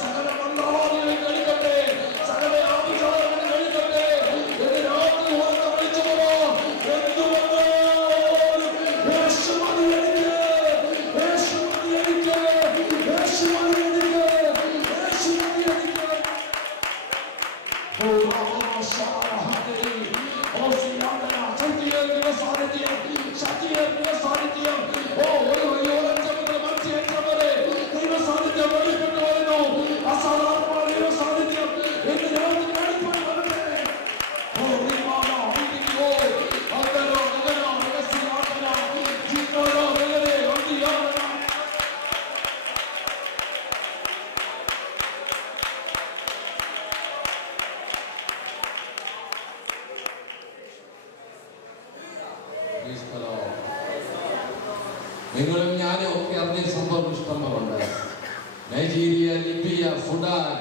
സകല മന്ത്രവാദികളെ കേൾക്കട്ടെ, സകല ആഭിചാരങ്ങൾ കേൾക്കട്ടെ. ഇന്ന് രാത്രി ഉറക്കെ വിളിച്ചു പറ, എന്തു വന്നാലും യേശു മതി എനിക്ക്, യേശു മതി എനിക്ക്, യേശു മതി എനിക്ക്, യേശു മതി എനിക്ക്. നിങ്ങളും ഞാനും ഒക്കെ അറിഞ്ഞ സംഭവം ഇഷ്ടംപോലുണ്ട്. Nigeria, Libya, Sudan,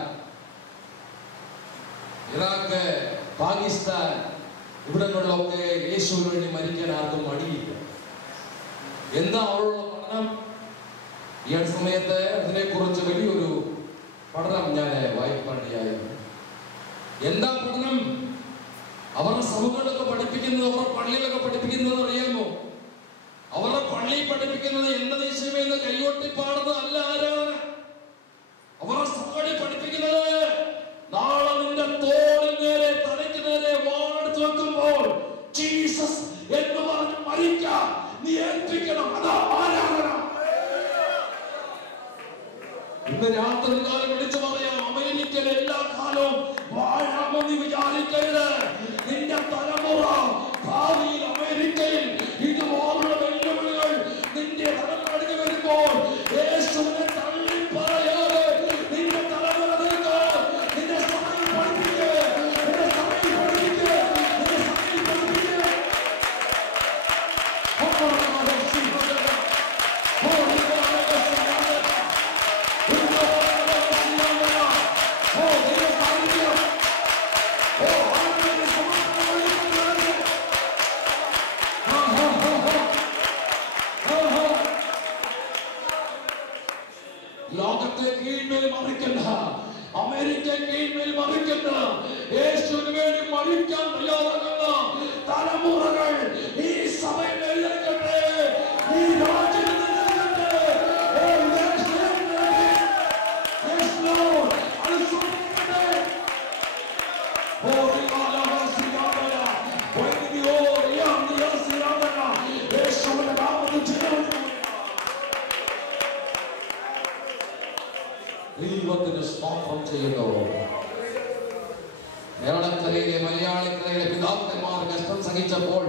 Iraq, Pakistan ഇവിടങ്ങളിലൊക്കെ യേശുവിന് വേണ്ടി മരിക്കാൻ ആർക്കും മടിയില്ല. എന്താ അവളുള്ള പഠനം? ഈ അടുത്ത സമയത്ത് അതിനെക്കുറിച്ച് വലിയൊരു പഠനം ഞാൻ വായിപ്പാണ്ടിയായിരുന്നു. എന്താ പഠനം? അവരുടെ സഭകളിലൊക്കെ പഠിപ്പിക്കുന്നത്, അവരുടെ പള്ളിയിലൊക്കെ പഠിപ്പിക്കുന്നത് അറിയാമോ? അവരുടെ പള്ളി പഠിപ്പിക്കുന്നത് എന്റെ ദേശമെന്ന് കൈകൊട്ടിപ്പാടുന്നത് അല്ല ആരാധന. അവരുടെ സഭകളിൽ പഠിപ്പിക്കുന്നത് നാളെ നിന്റെ തോളിൽ നേരെ, തലയ്ക്ക് നേരെ വാളെടുത്ത് വെക്കുമ്പോൾ ജീസസ് എന്ന് പറഞ്ഞ് മരിക്കാൻ നീ ഏൽപ്പിക്കണം. അതാ ആരാധന. ഇന്ന് രാത്രി കാലം വിളിച്ചു പറയാം, അമേരിക്കയിൽ എല്ലാ കാലവും വാഴാമെന്ന് വിചാരിക്കരുത്. നിന്റെ തലമുറ ഭാവിയിൽ അമേരിക്കയിൽ ഇതുപോലുള്ള വെല്ലുവിളികൾ നിന്റെ തലമുറ വരുമ്പോൾ യേശുവിനെ തള്ളി പറയാതെ നിന്റെ തലമുറ നിൽക്കാൻ നിന്റെ സമയം പഠിപ്പിക്കുക, നിന്റെ സമയം പഠിപ്പിക്കുക, നിന്റെ സമയം പഠിപ്പിക്കുക. ലോകത്തെ കീഴ്മേൽ മറിക്കുന്ന, അമേരിക്ക കീഴ്മേൽ മറിക്കുന്ന, യേശുവിന് വേണ്ടി മരിക്കാൻ തയ്യാറാകുന്ന തലമുറകൾ ഈ സഭയിൽ എഴുന്നേൽക്കട്ടെ, ഈ രാജ്യത്തിൽ എഴുന്നേൽക്കട്ടെ. ദൈവത്തിന് സ്തോത്രം ചെയ്യുന്നു. കേരളക്കരയിലെ, മലയാളിക്കരയിലെ പിതാക്കന്മാർ കഷ്ടം സഹിച്ചപ്പോൾ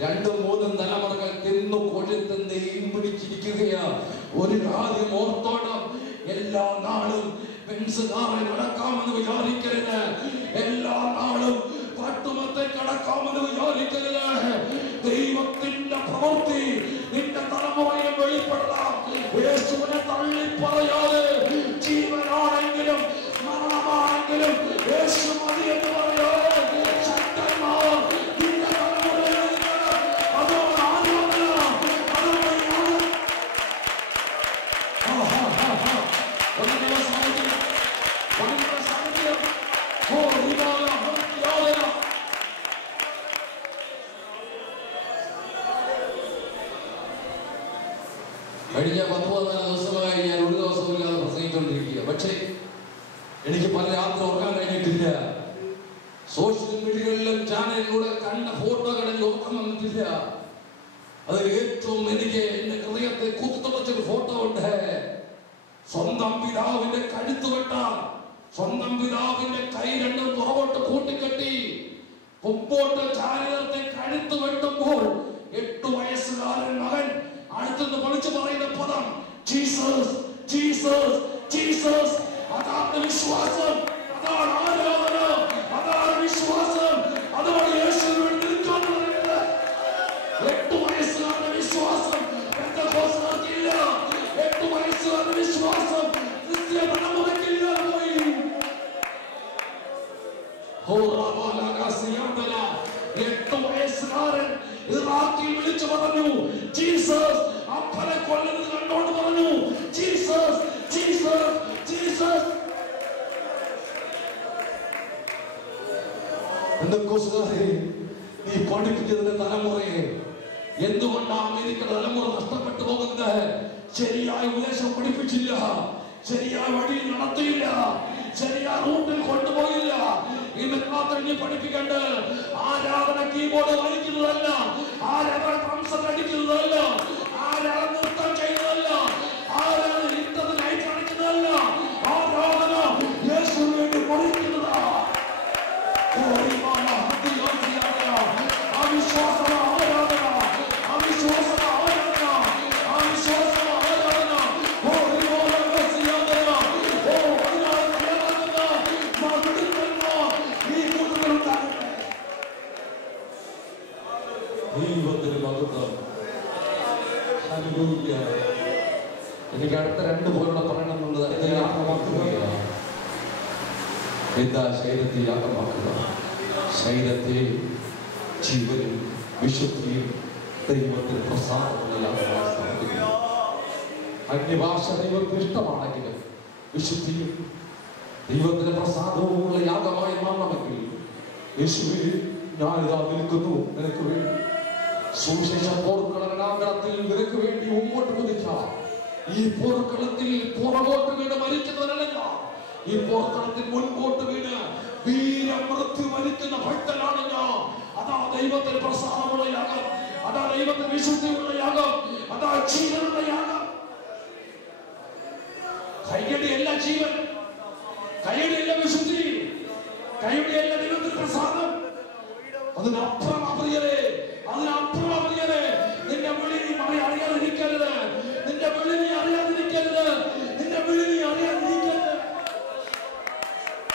രണ്ടും മൂന്നും തലമുറകൾ തിന്നു കൊഴുത്ത് നെയ്യും പിടിച്ചിരിക്കുകയാ. ഒരു കാര്യം ഓർത്തോണം, എല്ലാ നാളും ബെൻസുകാരെ നടക്കാമെന്ന് വിചാരിക്കരുത്. എല്ലാ നാളും പട്ടുമത്തെ കടക്കാമെന്ന് വിചാരിക്കരുത്. ദൈവത്തിന്റെ പ്രവൃത്തി നിന്റെ തലമുറയിൽ വെളിപ്പെടാം. യേശുവിനെ തള്ളി പറയാതെ, ജീവനാണെങ്കിലും മരണമാണെങ്കിലും യേശു മതി എന്ന് പറയാതെ ശക്തന്മാർ നിന്റെ തലമുറയിൽ അതോട് ആരാധന, കഴിഞ്ഞ 10-14 ദിവസമായി ഞാൻ ഒരു ദിവസമില്ലാതെ പ്രസംഗിച്ചുകൊണ്ടിരിക്കുക. പക്ഷേ എനിക്ക് പല രാത്രി ഓർക്കാൻ കഴിഞ്ഞിട്ടില്ല. സോഷ്യൽ മീഡിയകളിലും ചാനലിലൂടെ കണ്ട ഫോട്ടോകൾ എനിക്ക് ഓർക്കാൻ വന്നിട്ടില്ല. അതിൽ ഏറ്റവും എനിക്ക് എന്റെ ഹൃദയത്തെ കുത്തുടച്ചൊരു ഫോട്ടോ ഉണ്ട്. സ്വന്തം പിതാവിന്റെ കഴുത്ത് വെട്ടാൻ സ്വന്തം പിതാവിന്റെ കൈ രണ്ടും പുറകോട്ട് കൂട്ടിക്കെട്ടി മുമ്പോട്ട് ചാരിയത്തെ കഴുത്ത് വെട്ടുമ്പോൾ 8 വയസ്സുകാരൻ മകൻ അടുത്തുനിന്ന് വിളിച്ചു പറയുന്ന പദം ജീസസ് ജീസസ് ജീസസ്. അതാണ് വിശ്വാസം, അതാണ് ആരാധന, അതാണ് വിശ്വാസം, അതാണ് യേശുവിൽ നിൽക്കാൻ പറയുന്നത്. 8 വയസ്സുകാരുടെ വിശ്വാസം പെന്തക്കോസ്തുകാർക്കില്ല. 8 വയസ്സുകാരുടെ വിശ്വാസം ക്രിസ്തീയ തലമുറയ്ക്കില്ല പോയി. 8 വയസ്സുകാരൻ ഇറാഖിൽ വിളിച്ചു പറഞ്ഞു ജീസസ്. അപ്പനെ കൊല്ലുന്നത് കണ്ടോണ്ട് പറഞ്ഞു ജീസസ് ജീസസ് ജീസസ്. പെന്തക്കോസ്തുകാരെ, നീ പഠിപ്പിക്കുന്നതിന്റെ തലമുറയെ എന്തുകൊണ്ടാണ് അമേരിക്കയുടെ തലമുറ നഷ്ടപ്പെട്ടു പോകുന്നത്? ശരിയായ ഉപദേശം പഠിപ്പിച്ചില്ല, ശരിയായ വഴിയിൽ നടത്തിയില്ല, ശരിയായ റൂട്ടിൽ കൊണ്ടുപോയില്ല. ഇന്ന് രാത്രി പഠിപ്പിക്കണ്ട്. ആരാധന കീബോർഡ് വലിക്കുന്നതല്ല, ആരാധന ഡ്രംസ് അടിക്കുന്നതല്ല, ആരാധന നൃത്തം ചെയ്യുന്നതല്ല, ആരാധന ഇട്ടത് ലൈറ്റ് അടിക്കുന്നതല്ല. ആരാധന യേശുവിന് വേണ്ടി കൊടുക്കുന്നതാ. അവിശ്വാസ ആരാധന, അവിശ്വാസ ആരാധന, അവിശ്വാസ ആരാധന. എനിക്ക് അടുത്ത 2 പോലുള്ള പറയണമെന്നുള്ളത് എന്താ? ശരീരത്തെ യാഗമാക്കുക. ശരീരത്തെ ജീവനും വിശുദ്ധിയും ദൈവത്തിന് പ്രസാദമുള്ള യാഗമായി സ്ഥാപിക്കുക. അന്യഭാഷ ദൈവത്തിന് ഇഷ്ടമാണെങ്കിലും വിശുദ്ധിയും ദൈവത്തിന് പ്രസാദവുമുള്ള യാഗമായി മാറണമെങ്കിൽ യേശുവേ, ഞാനിതാ നിൽക്കുന്നു നിനക്ക് വേണ്ടി. സുവിശേഷ പോർക്കളത്തിൽ നിനക്ക് വേണ്ടി മുമ്പോട്ട് കുതിക്കാം. ഈ പോർക്കളത്തിൽ പുറകോട്ട് വീണ് മരിക്കുന്നവരല്ല, ഈ പോർക്കളത്തിൽ മുൻപോട്ട് വീണ് വീരമൃത്യു മരിക്കുന്ന ഭക്തനാണ് ഞാൻ. അതാ ദൈവത്തിന് പ്രസാദമുള്ള യാഗം, അതാ ദൈവത്തിന് വിശുദ്ധിയുള്ള യാഗം, അതാ ജീവനുള്ള യാഗം. കൈയടിയല്ല ജീവൻ, കൈയടിയല്ല വിശുദ്ധി, കൈയടിയല്ല ദൈവത്തിന് പ്രസാദം. അതിനപ്പുറം പ്രിയരെ, അതിനപ്പുറം പ്രിയരെ, നിന്റെ വിളി നീ അറിയാതിരിക്കരുത്, നിന്റെ വിളി നീ അറിയാതിരിക്കരുത്, നിന്റെ വിളി നീ അറിയാതിരിക്കരുത്.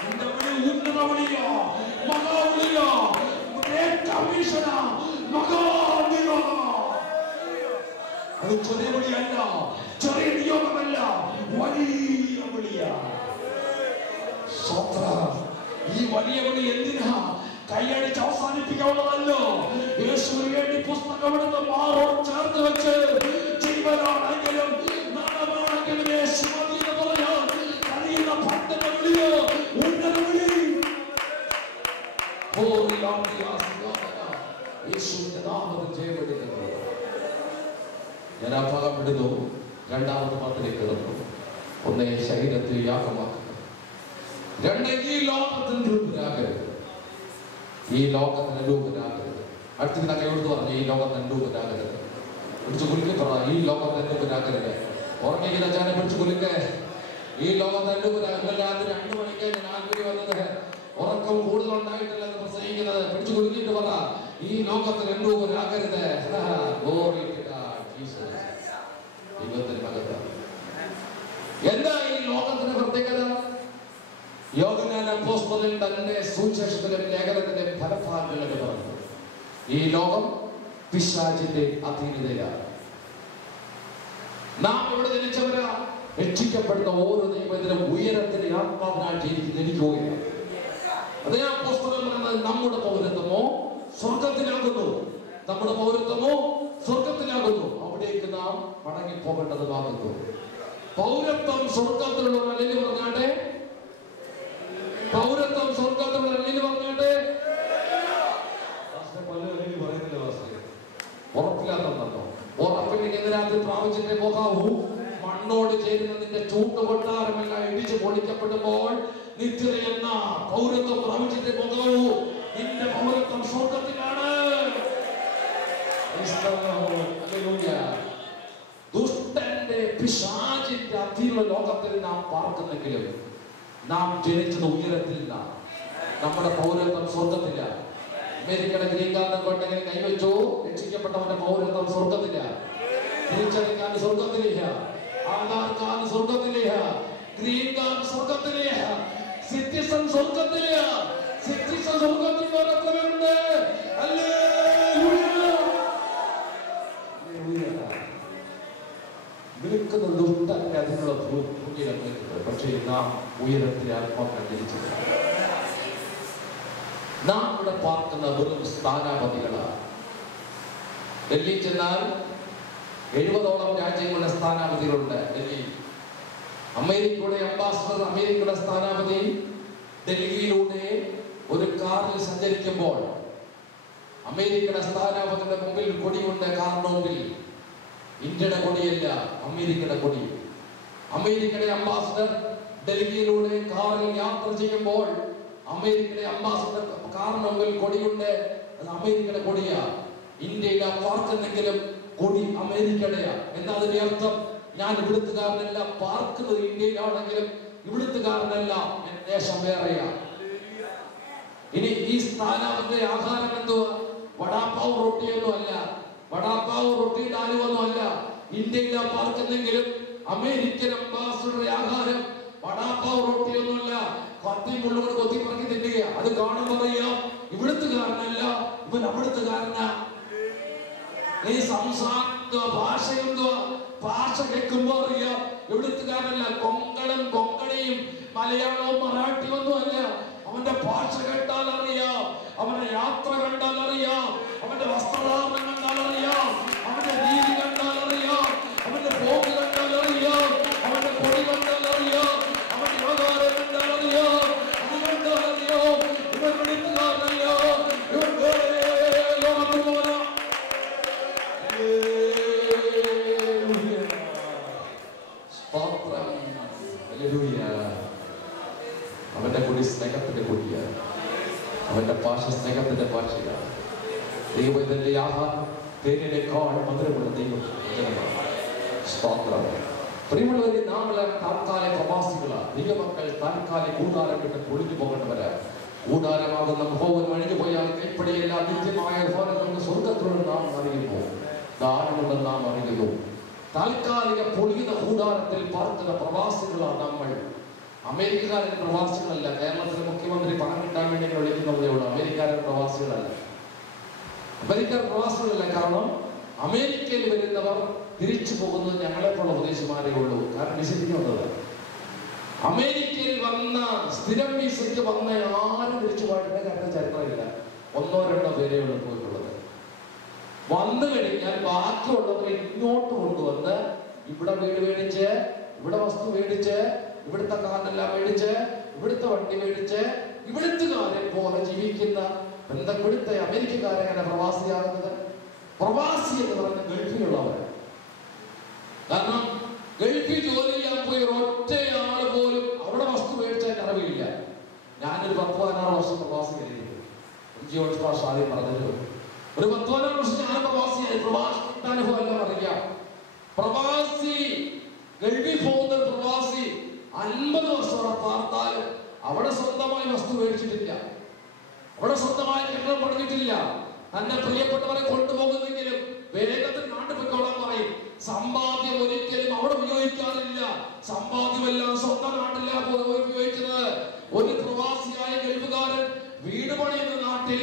നിന്റെ വിളി ഉന്നത വിളിയോ, മഹാവിളിയോ, മഹാനിയോഗമോ. അത് ചെറിയ വിളിയല്ല, ചെറിയ നിയോഗമല്ല, വലിയ വിളിയാ. ഈ വലിയ വിളി എന്തിനാ? കൈയടിച്ച് അവസാനിപ്പിക്കാനുള്ളതല്ലോ. യേശുവിന് വേണ്ടി പുസ്തകം എടുത്ത് മാറോട് ചേർത്ത് വെച്ച് ജീവനാണെങ്കിലും നാണമാണെങ്കിലും യേശു മതി എന്ന് പറയാൻ കഴിയുന്ന ഭക്തന്റെ വിളിയോ ഉന്നത വിളി. യേശുവിന്റെ നാമത്തിൽ ജയമെടുക്കുന്നു. ഞാൻ ആ ഭാഗം വിടുന്നു. 2ാമത്തെ പാട്ടിലേക്ക് കിടന്നു. 1 ശരീരത്തിൽ യാഗമാക്കുക, 2 ഈ ലോകത്തിന് രൂപരാകരുത്. ഈ ലോകത്തിന് രൂപരാകരുത്. അടുത്ത കൈയോട് പറഞ്ഞു ഈ ലോകത്തിന് രൂപരാകരുത്. പിടിച്ചു കുലുക്കി പറ, ഈ ലോകത്തിന് രൂപരാകരുത്. ഉറങ്ങിക്കുന്ന ചാനെ പിടിച്ചു കുലുക്ക്. ഈ ലോകത്തിന് രൂപരാകരുത്. രാത്രി 2 മണിക്ക് ഞാൻ ആൽപ്പി വന്നത് ഉറക്കം കൂടുതലുണ്ടായിട്ടില്ലെന്ന് പ്രസംഗിക്കുന്നത്. പിടിച്ചു കുലുക്കിയിട്ട് പറ, ഈ ലോകത്തിൽ രൂപരാകരുത്. എന്താ ഈ ലോകത്തിന്റെ പ്രത്യേകത? യോഹന്നാൻ അപ്പോസ്തലൻ തന്റെ സുവിശേഷത്തിലെ ലേഖനത്തിന്റെ ഫലഭാഗങ്ങളിൽ പറഞ്ഞു, ഈ ലോകം പിശാചിന്റെ അധീനതയാണ്. നാം ഇവിടെ ജനിച്ചവരാ. രക്ഷിക്കപ്പെടുന്ന ഓരോ ദൈവത്തിനും ഉയരത്തിന് ആത്മാവിനാൽ ജനിക്കുകയാണ്. അതേ അപ്പോസ്തലൻ പറയുന്നത്, നമ്മുടെ പൗരത്വമോ സ്വർഗത്തിലാകുന്നു, നമ്മുടെ പൗരത്വമോ സ്വർഗത്തിലാകുന്നു, അവിടേക്ക് നാം മടങ്ങി പോകേണ്ടതുമാകുന്നു. പൗരത്വം സ്വർഗത്തിലുള്ള അല്ലെങ്കിൽ പറഞ്ഞാട്ടെ, പൗരത്വം സ്വർഗത്തിലുള്ള അല്ലെങ്കിൽ പറഞ്ഞാട്ടെ, ഉറപ്പില്ലാത്തോ? ഉറപ്പില്ലെങ്കിൽ രാത്രി പ്രാപിച്ചിട്ടേ പോകാവൂ. മണ്ണോട് ചേരുന്ന നിന്റെ ചൂട്ടുകൊട്ടാരമെല്ലാം ഇടിച്ചു പൊളിക്കപ്പെടുമ്പോൾ നിത്യത എന്ന പൗരത്വം പ്രാപിച്ചിട്ടേ പോകാവൂ. നിന്റെ പൗരത്വം സ്വർഗത്തിലാണ്. ദുഷ്ടന്റെ പിശാചിന്റെ അധീന ലോകത്തിൽ നാം പാർക്കുന്നെങ്കിലും നാം ജനിച്ചത് ഉയരത്തില്ല. നമ്മുടെ പൗരത്വം സ്വർഗത്തില്ല. അമേരിക്കയുടെ ഗ്രീൻ കാർഡ് കൊണ്ടെങ്കിൽ കൈവച്ചു, രക്ഷിക്കപ്പെട്ടവന്റെ പൗരത്വം സ്വർഗത്തില്ല. തിരിച്ചറിയാൻ സ്വർഗത്തിലില്ല, ആധാർ കാർഡ് സ്വർഗത്തിലില്ല, ഗ്രീൻ കാർഡ് സ്വർഗത്തിലില്ല, സിറ്റിസൺ സ്വർഗത്തിലില്ല. സിറ്റിസൺ സ്വർഗത്തിൽ വേറെത്രയുണ്ട്? വിളിക്കുന്ന ദുഷ്ടന്റെ അതിനുള്ള ഭൂമിയിലുണ്ട്. പക്ഷേ നാം ഉയരത്തിലെ ആത്മാവ് കണ്ടിരിച്ചില്ല. നാം ഇവിടെ പാർക്കുന്ന വെറും സ്ഥാനാപതികളാണ്. ഡൽഹി ചെന്നാൽ 70ഓളം രാജ്യങ്ങളുടെ സ്ഥാനാപതികളുണ്ട്. ഡൽഹി അമേരിക്കയുടെ അംബാസഡർ, അമേരിക്കയുടെ സ്ഥാനാപതി ഡൽഹിയിലൂടെ ഒരു കാറിൽ സഞ്ചരിക്കുമ്പോൾ അമേരിക്കയുടെ സ്ഥാനാപതിയുടെ മുമ്പിൽ കൊടിയുണ്ട്. കാറിന് മുമ്പിൽ ഇന്ത്യയുടെ കൊടിയല്ല, അമേരിക്കയുടെ കൊടി. അമേരിക്കയുടെ അംബാസഡർ ഡൽഹിയിലൂടെ കാറിൽ യാത്ര ചെയ്യുമ്പോൾ അമേരിക്കയുടെ അംബാസഡർ കാറിന് മുമ്പിൽ കൊടിയുണ്ട്, അത് അമേരിക്കയുടെ കൊടിയാ. ഇന്ത്യയിലെ പാർക്കുന്നെങ്കിലും കൊടി അമേരിക്കയുടെയാ. എന്താ അതിന്റെ അർത്ഥം? ഞാൻ ഇവിടുത്തുകാരനല്ല, പാർക്കുന്നത് ഇന്ത്യയിലാണെങ്കിലും ഇവിടുത്തുകാരനല്ല, ദേശം വേറെയാ. ഇനി ഈ സ്ഥാനാപതിയുടെ ആഹാരം എന്തുവാ? വടാപ്പാവ് റൊട്ടിയൊന്നും അല്ല, വടാപ്പാവ് റൊട്ടിയുടെ ആലുവൊന്നും അല്ല. ഇന്ത്യയിലെ പാർക്കുന്നെങ്കിലും അമേരിക്കൻ അംബാസഡറുടെ ആഹാരം വടാപ്പാവ് റൊട്ടിയൊന്നുമല്ല, കത്തി മുള്ളുകൊണ്ട് കൊത്തി പറക്കി തിന്നുക. അത് കാണുമ്പോൾ അറിയാം ഇവിടുത്തുകാരനല്ല, ഇവൻ അവിടുത്തുകാരനാ. ഈ സംസാര ഭാഷ എന്തുവാ? ഭാഷ കേൾക്കുമ്പോ അറിയാം ഇവിടുത്തുകാരനല്ല. കൊങ്കണും കൊങ്കണിയും മലയാളവും മറാഠിയും ഒന്നും അല്ല. അവന്റെ ഭാഷ കേട്ടാൽ അറിയാം, അവന്റെ യാത്ര കണ്ടാൽ അറിയാം, അവന്റെ വസ്ത്രധാരണം കണ്ടാൽ അറിയാം, അവന്റെ രീതി കണ്ടാൽ അറിയാം, അവന്റെ പോക്ക് കണ്ടാൽ അറിയാം, അവന്റെ പൊടി കണ്ടാൽ അറിയാം, അവന്റെ വ്യവഹാരം കണ്ടാൽ അറിയാം, അത് കണ്ടാൽ അറിയാം ഇവൻ വിളിക്കുകാരനല്ലോ, ഇവൻ ലോകത്ത് പോരാ. അവന്റെ കൊടി സ്നേഹത്തിന്റെ കൊടിയാണ്, അവന്റെ ഭാഷ സ്നേഹത്തിന്റെ ഭാഷയാണ്. ദൈവത്തിന്റെ ആഹാരം തേനിനേക്കാൾ മധുരമുള്ള ദൈവം. പ്രിയമുള്ളവരെ, നാമെല്ലാം താൽക്കാലിക പ്രവാസികളാണ്. ദൈവമക്കൾ താൽക്കാലിക കൂടാരം വിട്ട് പൊളിഞ്ഞു പോകേണ്ടവരാണ്. കൂടാരമാകുന്ന ഭവനം അഴിഞ്ഞു പോയാൽ കൈപ്പടിയല്ല, നിത്യമായ ഭവനങ്ങളുടെ സ്വർഗത്തോട് നാം അറിയുന്നു, ദാനമുണ്ടെന്ന് നാം അറിയുന്നു. താൽക്കാലിക പൊളിയുന്ന കൂടാരത്തിൽ പാർക്കുന്ന പ്രവാസികളാണ് നമ്മൾ. അമേരിക്കക്കാരൻ പ്രവാസികളല്ല. കേരളത്തിലെ മുഖ്യമന്ത്രി പണം കിട്ടാൻ വേണ്ടി വിളിക്കുന്നതേ ഉള്ളൂ. അമേരിക്കക്കാരൻ പ്രവാസികളല്ല. അമേരിക്കൻ പ്രവാസികളല്ല. കാരണം അമേരിക്കയിൽ വരുന്നവർ തിരിച്ചു പോകുന്നത് ഞങ്ങളെപ്പോലുള്ള ഉപദേശിമാരേ ഉള്ളൂ. കാരണം വിസിറ്റിംഗ് അമേരിക്കയിൽ വന്ന സ്ഥിരം വിസയ്ക്ക് വന്ന ആരും തിരിച്ചു പോയിട്ട് കാരണം ചരിത്രമില്ല. 1-2 പേരേ ഉള്ളൂ പോയിട്ടുള്ളത്. വന്നു കഴിഞ്ഞാൽ ബാക്കിയുള്ളവരെ ഇങ്ങോട്ട് കൊണ്ടുവന്ന് ഇവിടെ വീട് മേടിച്ച്, ഇവിടെ വസ്തു മേടിച്ച്, ഇവിടുത്തെ കാറെല്ലാം മേടിച്ച്, ഇവിടുത്തെ വണ്ടി മേടിച്ച്, ഇവിടുത്തുകാരെ പോലെ ജീവിക്കുന്ന ഇവിടുത്തെ അമേരിക്കക്കാരെയാണ് പ്രവാസിയാകുന്നത്. പ്രവാസി എന്ന് പറയുന്ന ഗൾഫിലുള്ളവർ. കാരണം ഗൾഫിൽ ജോലി ചെയ്യാൻ പോയി ഒറ്റയാള് പോലും അവിടെ വസ്തു മേടിച്ചാൽ അറിവില്ല. ഞാനൊരു 10-16 വർഷം പ്രവാസി കഴിഞ്ഞു. ആദ്യം പറഞ്ഞത് ഒരു 10-16 വർഷം ഞാൻ പ്രവാസിയായി. പ്രവാസിനുഭവം എല്ലാം അറിയാം. പ്രവാസി ഗൾഫിൽ പോകുന്ന പ്രവാസി 50 വർഷം അവിടെ പാർത്താലും അവിടെ സ്വന്തമായി വസ്തു മേടിച്ചിട്ടില്ല, അവിടെ സ്വന്തമായി കെട്ടിടം പണിതിട്ടില്ല. തന്റെ പ്രിയപ്പെട്ടവരെ കൊണ്ടുപോകുന്നെങ്കിലും വേഗത്തിൽ നാട്ടുപൊയ്ക്കോളാൻ പറയും. സമ്പാദ്യം ഒരിക്കലും അവിടെ ഉപയോഗിക്കാറില്ല. സമ്പാദ്യമെല്ലാം സ്വന്തം നാട്ടിലാണ് ഉപയോഗിക്കുന്നത്. ഒരു പ്രവാസിയായ ഗൾഫുകാരൻ വീട് പണിയുന്ന നാട്ടിൽ,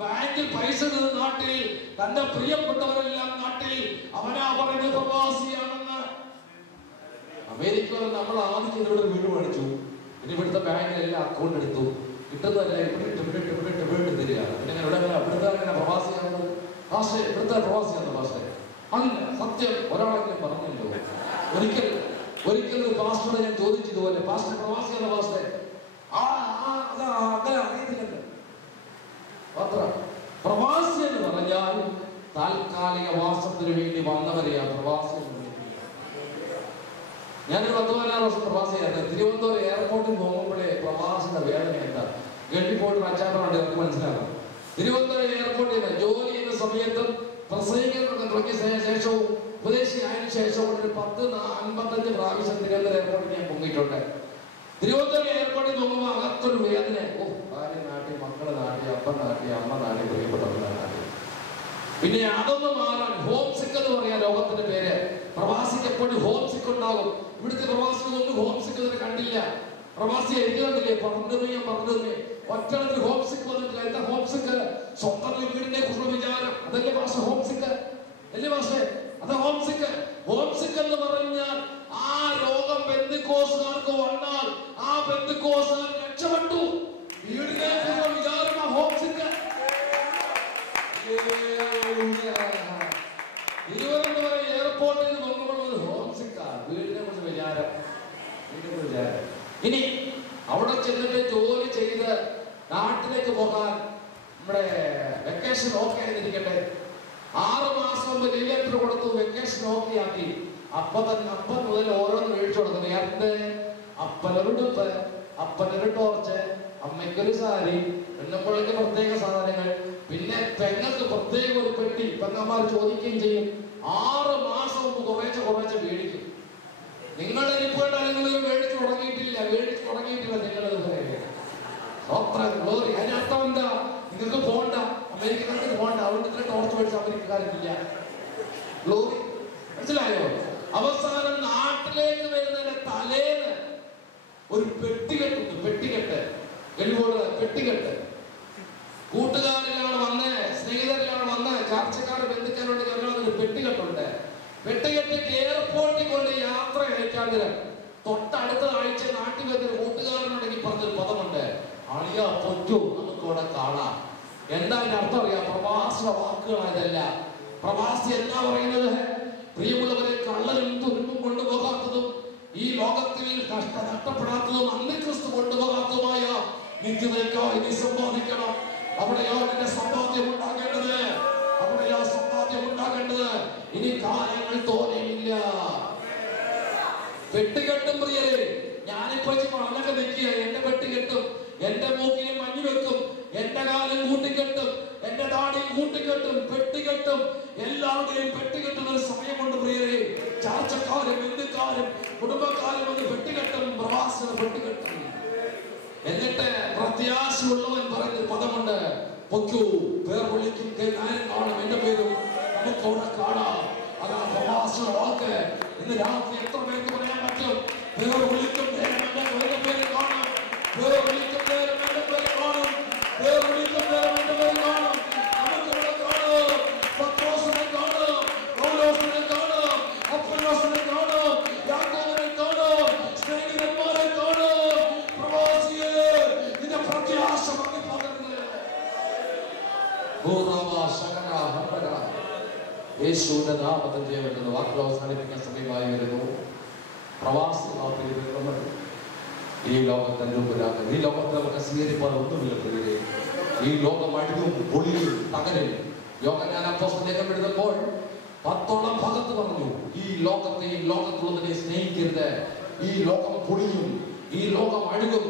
ബാങ്കിൽ പൈസ ഇടുന്ന നാട്ടിൽ, തന്റെ പ്രിയപ്പെട്ടവരെല്ലാം നാട്ടിൽ, അവനാ പറയുന്നത് പ്രവാസിയാണെന്ന്. അമേരിക്കയിൽ നമ്മൾ ആദ്യം ഇവിടെ വീട് പണിച്ചു, പിന്നെ ഇവിടുത്തെ ബാങ്കിലെല്ലാം അക്കൗണ്ട് എടുത്തു, കിട്ടുന്നതല്ല ഇവിടെ തരിക. പിന്നെ ഇവിടുത്തെ അങ്ങനെ പ്രവാസിയാണെന്ന് ഭാഷ, ഇവിടുത്തെ പ്രവാസിയാണെന്ന് ഭാഷ അല്ല. സത്യം ഒരാളെങ്കിലും പറഞ്ഞല്ലോ. ഒരിക്കൽ ഒരു പാസ്റ്ററോട് ഞാൻ ചോദിച്ചതുപോലെ, പാസ്റ്റർ പ്രവാസിയാണെന്ന പാസ്റ്റർ അങ്ങനെ അറിയത്തില്ലല്ലോ. അത്ര പ്രവാസി എന്ന് പറഞ്ഞാൽ താൽക്കാലിക വാസത്തിന് വേണ്ടി വന്നവരെയാണ് പ്രവാസി എന്ന് വിളിക്കുന്നത്. ഞാനൊരു 10-14 വർഷം പ്രവാസിയായിരുന്നു. തിരുവനന്തപുരം എയർപോർട്ടിൽ പോകുമ്പോഴേ പ്രവാസിയുടെ വേദന എന്താ. ഗൾഫിൽ പോയിട്ട് അച്ചാറുണ്ട്, നമുക്ക് മനസ്സിലാകും. തിരുവനന്തപുരം എയർപോർട്ടിൽ ജോലി ചെയ്യുന്ന സമയത്തും പ്രസംഗിക്കുന്നതൊക്കെ തുടങ്ങിയ ശേഷവും ഉപദേശിയായതിനു ശേഷവും ഒരു 10-55 പ്രാവശ്യം തിരുവനന്തപുരം എയർപോർട്ടിൽ ഞാൻ പൊങ്ങിയിട്ടുണ്ട്. തിരുവനന്തപുരം എയർപോർട്ടിൽ നോക്കുമ്പോൾ അകത്തൊരു വേദന. ഭാര്യ നാട്ടി, മക്കളെ നാട്ടി, അപ്പൻ നാട്ടി, അമ്മ നാട്ടി, പ്രിയപ്പെട്ടവരുടെ നാട്ടി. പിന്നെ അതൊന്ന് മാറാൻ ഹോം സിക്ക് എന്ന് പറയാം ലോകത്തിന്റെ പേര്. പ്രവാസിക്ക് എപ്പോഴും ഹോം സിക്ക് ഉണ്ടാകും. ഇവിടുത്തെ പ്രവാസികളൊന്നും ഹോം സിക്ക് ഇതിനെ കണ്ടില്ല. പ്രവാസി എഴുതില്ലേ പറഞ്ഞേ ഒറ്റത്തിൽ ഹോം സിക്ക് വന്നിട്ടില്ല. എന്താ ഹോം സിക്ക്? സ്വന്തം വീടിനെ കുറിച്ചുള്ള വിചാരം. അതല്ലേ ഭാഷ ഹോം സിക്ക്? അല്ലേ ഭാഷ? അത് ഹോം സിക്ക്. ഹോം സിക്ക് എന്ന് പറഞ്ഞാൽ ആ രോഗം പെന്തിക്കോസുകാർക്ക് വന്നാൽ ആ പെന്തിക്കോസുകാർ രക്ഷപ്പെട്ടു. വീടിനെ കുറിച്ചുള്ള വിചാരം ഹോം സിക്ക്. തിരുവനന്തപുരം എയർപോർട്ടിൽ നിന്ന് പോകുമ്പോൾ ഒരു ഹോം സിക്കാ, വീടിനെ കുറിച്ച് വിചാരം. ഇനി അവിടെ ചെന്നിട്ട് ജോലി ചെയ്ത് നാട്ടിലേക്ക് പോകാൻ നമ്മുടെ വെക്കേഷൻ ഓക്കെ ആയിരിക്കട്ടെ. 6 മാസം മുമ്പ് ലീവ് ലെറ്റർ കൊടുത്തു, വെക്കേഷൻ ഓക്കെ ആക്കി. അപ്പം മുതൽ ഓരോന്ന് മേടിച്ചു കൊടുക്കുന്നത്. എന്ത്? അപ്പനൊരുടുപ്പ്, അപ്പനൊരു ടോർച്ച്, അമ്മയ്ക്കൊരു സാരി, പെണ്ണുമ്പോഴേക്ക് പ്രത്യേക സാധനങ്ങൾ, പിന്നെ പെങ്ങൾക്ക് പ്രത്യേക ഒരു പെട്ടി. പെങ്ങന്മാർ ചോദിക്കുകയും ചെയ്യും. 6 മാസം മുമ്പ് കുറേശ്ശെ മേടിക്കും. നിങ്ങളുടെ ഇരിപ്പുകൊണ്ട് നിങ്ങൾ മേടിച്ചു തുടങ്ങിയിട്ടില്ല നിങ്ങൾ. ഗ്ലോറി. അതിനർത്ഥം എന്താ? നിങ്ങൾക്ക് പോകണ്ട, അമേരിക്കക്കാർക്ക് പോകണ്ട, അതുകൊണ്ട് ഇത്ര ടോർച്ച് മേടിച്ച് അമേരിക്കക്കാർക്കില്ല. ഗ്ലോറി. മനസ്സിലായോ? അവസാനം നാട്ടിലേക്ക് വരുന്നതിന്റെ തലേന്ന് ഒരു പെട്ടികെട്ടുണ്ട്. പെട്ടികെട്ട് കൂട്ടുകാരിലാണ് വന്ന്, സ്നേഹിതരിലാണ് വന്ന്, ചാർച്ചക്കാർ, ബന്ധുക്കാരോട് ഞങ്ങളൊരു പെട്ടികെട്ടുണ്ട്. പെട്ടികെട്ട് എയർപോർട്ടിൽ കൊണ്ട് യാത്ര അയക്കാതിന് തൊട്ടടുത്ത ആഴ്ച നാട്ടിൽ വരുന്ന കൂട്ടുകാരനുണ്ടെങ്കിൽ പറഞ്ഞൊരു പദമുണ്ട്, അളിയ പൊറ്റു, നമുക്ക് ഇവിടെ കാണാം. എന്താ അതിന്റെ അർത്ഥം അറിയാം? പ്രവാസിയുടെ വാക്കുകളായതല്ല. പ്രവാസി എന്താ പറയുന്നത്? പ്രിയമുള്ളവരെ, കള്ളനും തുരുമ്പും കൊണ്ടുപോകാത്തതും ഈ ലോകത്തിൽ നഷ്ടപ്പെടാത്തതും അന്ത്യക്രിസ്തു കൊണ്ടുപോകാത്തതുമായ നിത്യതയ്ക്കായി നീ സമ്പാദിക്കണം. അവിടെയോ നിന്റെ സമ്പാദ്യം ഉണ്ടാകേണ്ടത്. ഇനി കാലങ്ങൾ തോന്നിയില്ല. പെട്ടുകെട്ടും പ്രിയരെ. ഞാനിപ്പോ മണലൊക്കെ വെക്കുക, എന്റെ പെട്ടുകെട്ടും, എന്റെ മൂക്കിന് മഞ്ഞ് വെക്കും, എന്റെ കാലം കൂട്ടിക്കെട്ടും, എന്റെ താടിയും കൂട്ടിക്കെട്ടും, പെട്ടുകെട്ടും. എല്ലാവരുടെയും പെട്ടുകെട്ടുന്ന ഒരു സമയമുണ്ട് പ്രിയരെ. ചാർച്ചക്കാരും, ബന്ധുക്കാരും, കുടുംബക്കാരും അത് പെട്ടുകെട്ടും, പ്രവാസികൾ പെട്ടുകെട്ടും. എന്നിട്ട് പ്രത്യാശയുള്ളവൻ പറയുന്നൊരു പദമുണ്ട്, പൊക്കൂ, പേർ വിളിക്കും കാണും, എന്റെ പേരും നമുക്ക് അവിടെ കാണാം. അതാ പ്രവാസിയുടെ വാക്ക്. ഇന്ന് രാത്രി എത്ര പേർക്ക് പറയാൻ പറ്റും? പേർ വിളിക്കും നേരം എന്റെ പേര് കാണും, പേർ വിളിക്കും നേരം എന്റെ പേര് കാണും, പേർ വിളിക്കും നേരം എന്റെ പേര് കാണും. നമുക്ക് ഇവിടെ കാണും, പത്രോസിനെ കാണും, പൗലോസിനെ കാണും, അപ്പൊല്ലോസിനെ കാണും, യാക്കോബിനെ കാണും, സ്നേഹിതന്മാരെ കാണും. പ്രവാസിയെ, നിന്റെ പ്രത്യാശ മങ്ങിപ്പോകരുത്. യേശുവിന്റെ നാമത്തിൽ ചെയ്യുന്ന വാക്കുകൾ അവസാനിപ്പിക്കാൻ സമയമായി വരുന്നു. പ്രവാസി ഈ ലോകത്തിന്റെ മുമ്പിലാണ്. ഈ ലോകത്തെ നമുക്ക് സ്വീകരിക്കാൻ ഒന്നുമില്ല പ്രിയരെ. ഈ ലോകം അഴിവും പൊളിയും തകരും. യോഹന്നാൻ അപ്പോസ്തലൻ എഴുതുമ്പോൾ 10 ഭാഗത്ത് പറഞ്ഞു, ഈ ലോകത്തുള്ളതിനെ സ്നേഹിക്കരുത്. ഈ ലോകം പൊളിയും, ഈ ലോകം അഴുകും,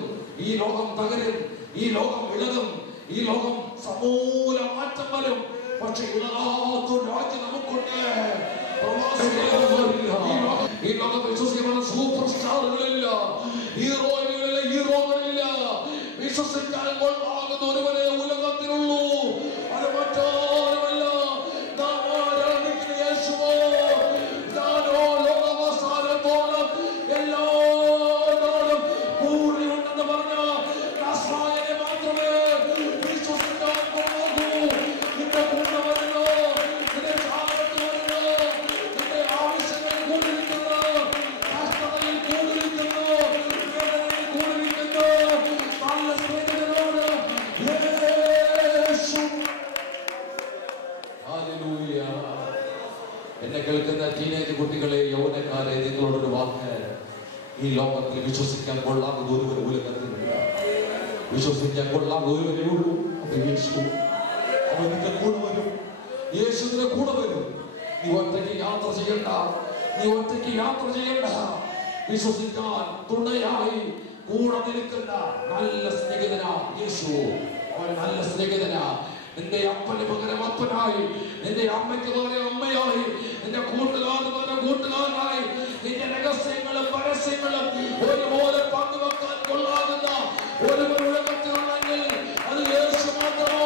ഈ ലോകം തകരും, ഈ ലോകം ഇളകും, ഈ ലോകം സമൂല മാറ്റം വരും. പക്ഷെ ഇളകാത്തൊരു രാജ്യം നമുക്കുണ്ട്. ഈ ലോകം വിശ്വസിക്കുന്ന സൂപ്പർ സ്റ്റാറുകളില്ല, ഹീറോകളില്ല. വിശ്വസിക്കാൻ കൊള്ളാകുന്ന ഒരുവരെ ഉലകത്തിനുള്ളൂ. അത് മറ്റോ എന്നെ കേൾക്കുന്ന ടീനേജ് കുട്ടികളെ, യൗവനക്കാരെ, നിങ്ങളോടൊരു വാക്ക്, ഈ ലോകത്തിൽ വിശ്വസിക്കാൻ കൊള്ളാവുന്ന ഒരുവരെ ഉലകത്തിനില്ല. വിശ്വസിക്കാൻ കൊള്ളാവുന്ന ഒരുവരേ ഉള്ളൂ, അത് യേശു. അവന്റെ കൂടെ വരും, യേശുവിന്റെ കൂടെ വരും. നീ ഒറ്റയ്ക്ക് യാത്ര ചെയ്യണ്ട, നീ ഒറ്റയ്ക്ക് യാത്ര ചെയ്യണ്ട. വിശ്വസിക്കാൻ തുണയായി കൂടെ നിൽക്കുന്ന നല്ല സ്നേഹിതനാ യേശു. അവൻ നല്ല സ്നേഹിതനാ. നിന്റെ അപ്പന് പകരം അപ്പനായി, നിന്റെ അമ്മയ്ക്ക് പകരം അമ്മയായി, നിന്റെ കൂട്ടുകാരന് പകരം കൂട്ടുകാരനായി, നിന്റെ രഹസ്യങ്ങളും പരസ്യങ്ങളും ഒരുപോലെ പങ്കുവെക്കാൻ കൊള്ളാകുന്ന ഒരുവർ ഉലകത്തിലുണ്ടെങ്കിൽ അത് യേശു മാത്രമോ.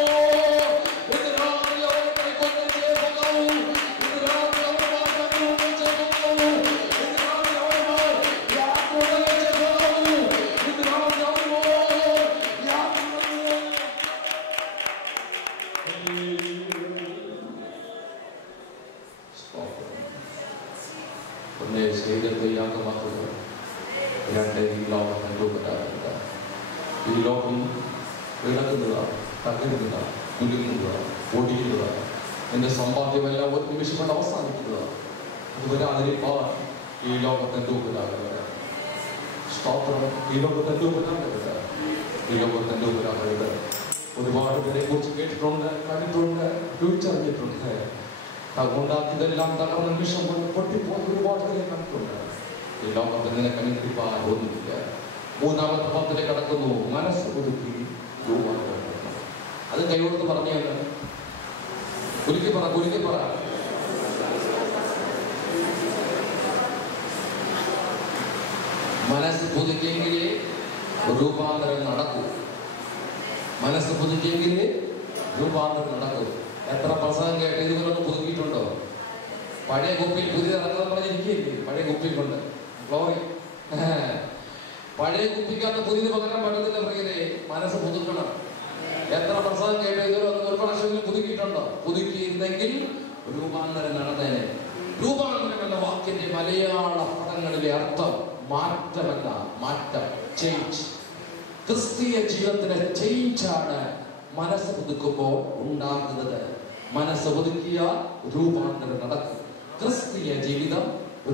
ഈ ലോകം ഇളകുന്നതാണ്, തകരുന്നതാണ്, കുലുങ്ങുന്നതാണ്, ഒടിയുന്നതാണ്. എന്റെ സമ്പാദ്യമെല്ലാം ഒരു നിമിഷം കൊണ്ട് അവസാനിക്കുന്നതാണ്. അത് വരാതിരിക്കാൻ ഈ ലോകത്തെ തൂക്കലാകരുത്. സ്തോത്രം. ഈ ലോകത്തെ തൂക്കലാകരുത്, ഈ ലോകത്തെ തൂക്കലാകരുത്. ഒരുപാട് പേരെ കുറിച്ച് കേട്ടിട്ടുണ്ട്, കണ്ടിട്ടുണ്ട്, രുചിച്ചറിഞ്ഞിട്ടുണ്ട്. ഉണ്ടാക്കിയതെല്ലാം തകർന്ന നിമിഷം പൊട്ടിപ്പോയി ഒരുപാട് പേരെ കണ്ടിട്ടുണ്ട്. ഈ ലോകത്തിൽ നിനക്ക് അനുകരിപ്പാൻ ഒന്നുമില്ല. മൂന്നാമത്തെ പത്തിലെ കിടക്കുന്നു, മനസ്സ് പുതുക്കി രൂപാന്തരപ്പെടുന്നു. അത് കൈകൊടുത്ത് പറഞ്ഞേന്ന് കുലുക്കി പറ, കുലുക്കി പറ. മനസ്സ് പുതുക്കിയെങ്കിലേ രൂപാന്തരം നടക്കൂ. മനസ്സ് പുതുക്കിയെങ്കിലേ രൂപാന്തരം നടക്കൂ. എത്ര പ്രസംഗം കേട്ട് ഇതുകൊണ്ടൊന്നും പുതുക്കിയിട്ടുണ്ടോ? പഴയ കുപ്പിയിൽ പുതിയ ഇറങ്ങാൻ പറഞ്ഞിരിക്കുകയില്ലേ? പഴയ കുപ്പിയിൽ കൊണ്ട് ഗ്ലോറി. പഴയ കുപ്പിക്കകത്ത് പുതിയത് പകരാൻ പറ്റത്തില്ല. പ്രിയരെ, മനസ്സ് പുതുക്കണം. എത്ര പ്രസംഗം കേട്ട് ഇതുവരെ ഒരു പ്രാവശ്യം പുതുക്കിയിട്ടുണ്ടോ? പുതുക്കിയിരുന്നെങ്കിൽ രൂപാന്തരം നടന്നേനെ. രൂപാന്തരം എന്ന വാക്കിന്റെ മലയാള പദങ്ങളിലെ അർത്ഥം മാറ്റമല്ല, മാറ്റം, ചേഞ്ച്. ക്രിസ്തീയ ജീവിതത്തിലെ ചേഞ്ചാണ് മനസ്സ് പുതുക്കുമ്പോൾ ഉണ്ടാകുന്നത്. മനസ്സ് പുതുക്കിയ രൂപാന്തരം നടക്കും. ക്രിസ്തീയ ജീവിതം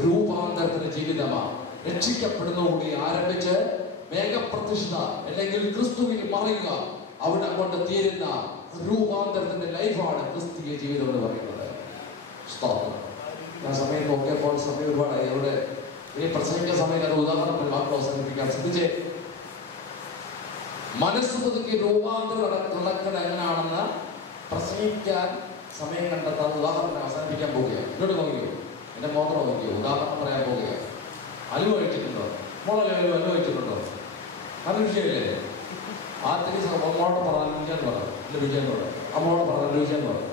രൂപാന്തരത്തിന്റെ ജീവിതമാണ്. രക്ഷിക്കപ്പെടുന്നതോടെ ആരംഭിച്ച് മേഘപ്രതിഷ്ഠ അല്ലെങ്കിൽ ക്രിസ്തുവിൽ മറിയുക, അവിടെ കൊണ്ട് തീരുന്ന രൂപാന്തരത്തിന്റെ ലൈഫാണ് ക്രിസ്തീയ ജീവിതം എന്ന് പറയുന്നത്. സ്തോത്രം. ഞാൻ സമയം നോക്കിയപ്പോൾ സമയം ഒരുപാടായി. അവിടെ ഇനി പ്രസംഗിക്കുന്ന സമയത്ത് അത് ഉദാഹരണത്തിൽ മാത്രം അവസാനിപ്പിക്കാൻ ശ്രദ്ധിച്ചേ. മനസ്സ് പുതുക്കി രൂപാന്തരം നടക്കുന്നത് എങ്ങനെയാണെന്ന് പ്രസംഗിക്കാൻ സമയം കണ്ടെത്താൻ ഉദാഹരണം അവസാനിപ്പിക്കാൻ പോവുകയാണ്. ഇങ്ങോട്ട് നോക്കിയോ, എന്റെ മോത്രം നോക്കിയോ, ഉദാഹരണം പറയാൻ പോവുകയാണ്. അനുഭവിച്ചിട്ടുണ്ടോ? മോളെ അനുഭവിച്ചിട്ടുണ്ടോ? അത് വിഷയമില്ലേ? ആദ്യം മോളോട് പറഞ്ഞ രുചിയെന്ന് പറഞ്ഞു, എന്റെ രുചിയെന്ന് പറഞ്ഞു, അമ്മോട് പറഞ്ഞ രുചിയെന്ന് പറഞ്ഞു.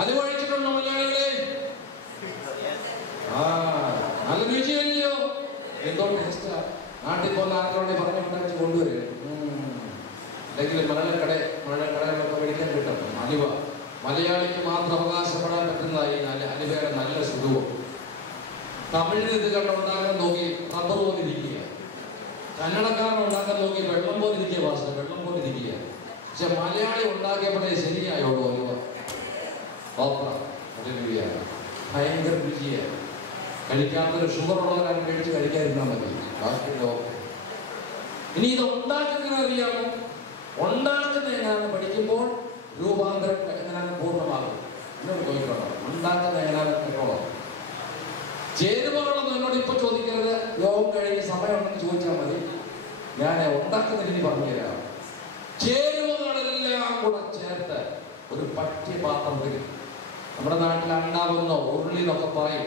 അനുഭവിച്ചിട്ടുണ്ടോ മലയാളികളെ? നല്ല രുചിയല്ലയോ? എന്തോ ടേസ്റ്റാ. നാട്ടിൽ പോകുന്ന ആൾക്കാരോട് പറഞ്ഞുണ്ടാക്കി കൊണ്ടുവരും. അല്ലെങ്കിൽ മഴക്കടയിലൊക്കെ മേടിക്കാൻ കിട്ടും. അലുവ മലയാളിക്ക് മാത്രം അവകാശപ്പെടാൻ പറ്റുന്നതായി അലുവയുടെ നല്ല സുഖവും. തമിഴിന് ഇത് കണ്ടുണ്ടാക്കാൻ നോക്കി റബ്ബർ പോലെ ഇരിക്കുക, കന്നഡക്കാരൻ ഉണ്ടാക്കാൻ നോക്കി വെള്ളം പോലെ ഇരിക്കുക, ഭാഷ വെള്ളം പോലെ ഇരിക്കുക. പക്ഷെ മലയാളി ഉണ്ടാക്കിയപ്പോഴേ ശരിയായോളൂ അലുവ. ഭയങ്കര രുചിയാണ്. കഴിക്കാത്തൊരു ഷുഗർ ഉള്ളവരാണ് മേടിച്ച് കഴിക്കാതിരുന്നാൽ മതി. ഇനി ഇത് ഉണ്ടാക്കുന്ന അറിയാമോ? ഉണ്ടാക്കുന്ന എങ്ങനെയാണെന്ന് പഠിക്കുമ്പോൾ രൂപാന്തരം എങ്ങനെയാണെന്ന് പൂർണ്ണമാകും. എന്നോട് ചോദിക്കണം, ഉണ്ടാക്കുന്ന എങ്ങനെയാണെന്ന് കേട്ടോളാം. ചേരുവകളൊന്നും എന്നോട് ഇപ്പൊ ചോദിക്കരുത്. യോഗം കഴിഞ്ഞ് സമയമുണ്ടെന്ന് ചോദിച്ചാൽ മതി. ഞാൻ ഉണ്ടാക്കുന്ന രീതി പറഞ്ഞുതരാം. ചേരുവകളെല്ലാം കൂടെ ചേർത്ത് ഒരു പറ്റിയ പാത്രത്തിൽ, നമ്മുടെ നാട്ടിൽ അണ്ടാവുന്നോ ഉരുളി എന്നൊക്കെ പറയും,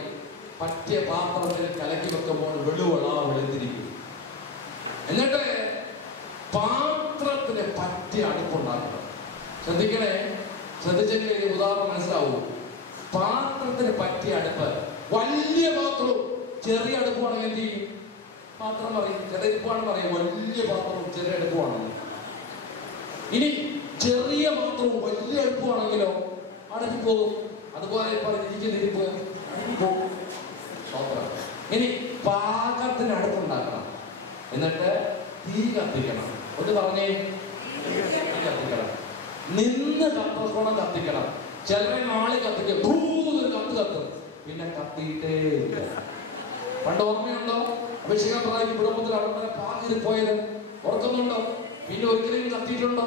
പറ്റിയ പാത്രത്തിൽ കലക്കി വെക്കുമ്പോൾ വെളുത്തിരിക്കും. എന്നിട്ട് പാത്രത്തിന് പറ്റിയ അടുപ്പുണ്ടാക്കണം. ശ്രദ്ധിക്കണേ, ശ്രദ്ധിച്ചെങ്കിൽ ഈ ഉദാഹരണം മനസ്സിലാവൂ. പാത്രത്തിന് പറ്റിയ അടുപ്പ്. വലിയ പാത്രവും ചെറിയ അടുപ്പുവാണെങ്കിൽ എന്ത് ചെയ്യും? പാത്രം പറയും ചെറിയ അടുപ്പാണെന്ന് പറയും. വലിയ പാത്രവും ചെറിയ അടുപ്പുവാണ്. ഇനി ചെറിയ പാത്രവും വലിയ അടുപ്പുവാണെങ്കിലോ അടങ്ങി പോകും. അതുപോലെ ഇരിക്കുന്നിരിപ്പ് അടങ്ങി പോകും. ഇനി പാകത്തിന് അടുപ്പുണ്ടാക്കണം. എന്നിട്ട് തീ കത്തിക്കണം. ഒന്ന് പറഞ്ഞേ, കത്തിക്കണം. നിന്ന് കത്തോണം കത്തിക്കണം. ചിലരെ നാളെ കത്തിക്കും, കത്ത് കത്തും. പണ്ട് ഓർമ്മയുണ്ടോ? അഭിഷേകം പ്രായം കുടുംബത്തിൽ അവിടെ പാകിൽ പോയത് ഓർക്കുന്നുണ്ടോ? പിന്നെ ഒരിക്കലും കത്തിയിട്ടുണ്ടോ?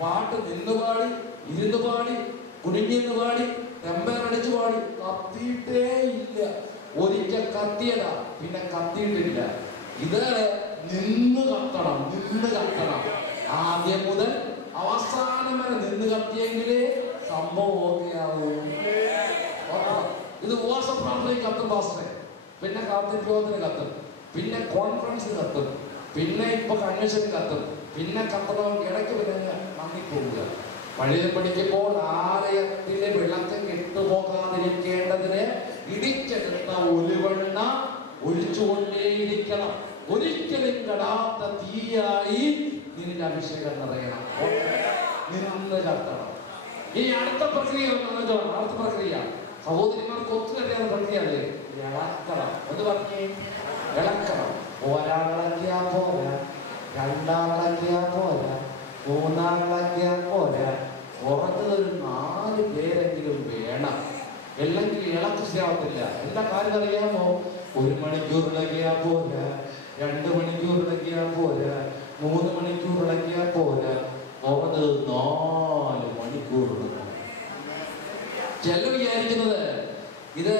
പാട്ട് നിന്ന് പാടി, ഇരുന്ന് പാടി, കുനിഞ്ഞിന്ന് പാടി, ടെമ്പറടിച്ചു പാടി, കത്തിയിട്ടേ ഇല്ല. ഒരിക്കൽ കത്തിയതാ, പിന്നെ കത്തിയിട്ടില്ല. ഇത് നിന്ന് കത്തണം, നിന്ന് കത്തണം. ആദ്യം മുതൽ അവസാനം വരെ നിന്ന് കത്തിയെങ്കിലേ സംഭവം ഓക്കെയാവൂ. ഇത് ഉപവാസ പ്രാർത്ഥനയ്ക്ക് കത്തും പാസ്റ്ററെ, പിന്നെ കാത്തിരിക്കുന്നതിന് കത്തും, പിന്നെ കോൺഫറൻസിന് കത്തും, പിന്നെ ഇപ്പൊ കൺവെൻഷന് കത്തും, പിന്നെ കത്തണം ഇടയ്ക്ക് പിന്നെ മങ്ങിപ്പോവുക. പള്ളിയിൽ പഠിക്കുമ്പോൾ ആലയത്തിലെ വിളക്ക് കെട്ടുപോകാതിരിക്കേണ്ടതിന് ഇടിച്ചെടുത്ത ഒലിവെണ്ണ ഒഴിച്ചുകൊണ്ടേയിരിക്കണം. ഒരിക്കലും കെടാത്ത തീയായി നിന്റെ അഭിഷേകം നിറയണം, നിന്ന് കത്തണം. ഈ അടുത്ത പ്രക്രിയ അടുത്ത പ്രക്രിയ സഹോദരിമാർക്ക് ഒത്തുകറിയാത്ത പ്രക്രിയല്ലേ? ഇളക്കണം. ഒന്ന് പറഞ്ഞേ, ഇളക്കണം. ഒരാളിളക്കിയാ പോരാ, രണ്ടാളിളക്കിയാ പോരാ, മൂന്നാളിളക്കിയാ പോരാ, കുറഞ്ഞതൊരു 4 പേരെങ്കിലും വേണം. അല്ലെങ്കിൽ ഇളക്ക് ശരിയാവത്തില്ല. എന്താ കാര്യം അറിയാമോ? 1 മണിക്കൂർ ഇളക്കിയാ പോരാ, 2 മണിക്കൂർ ഇളക്കിയാ പോരാ, 3 മണിക്കൂർ ഇളക്കിയാ പോരാ, കുറഞ്ഞത് 4 മണിക്കൂർ. ചില വിചാരിക്കുന്നത് ഇത്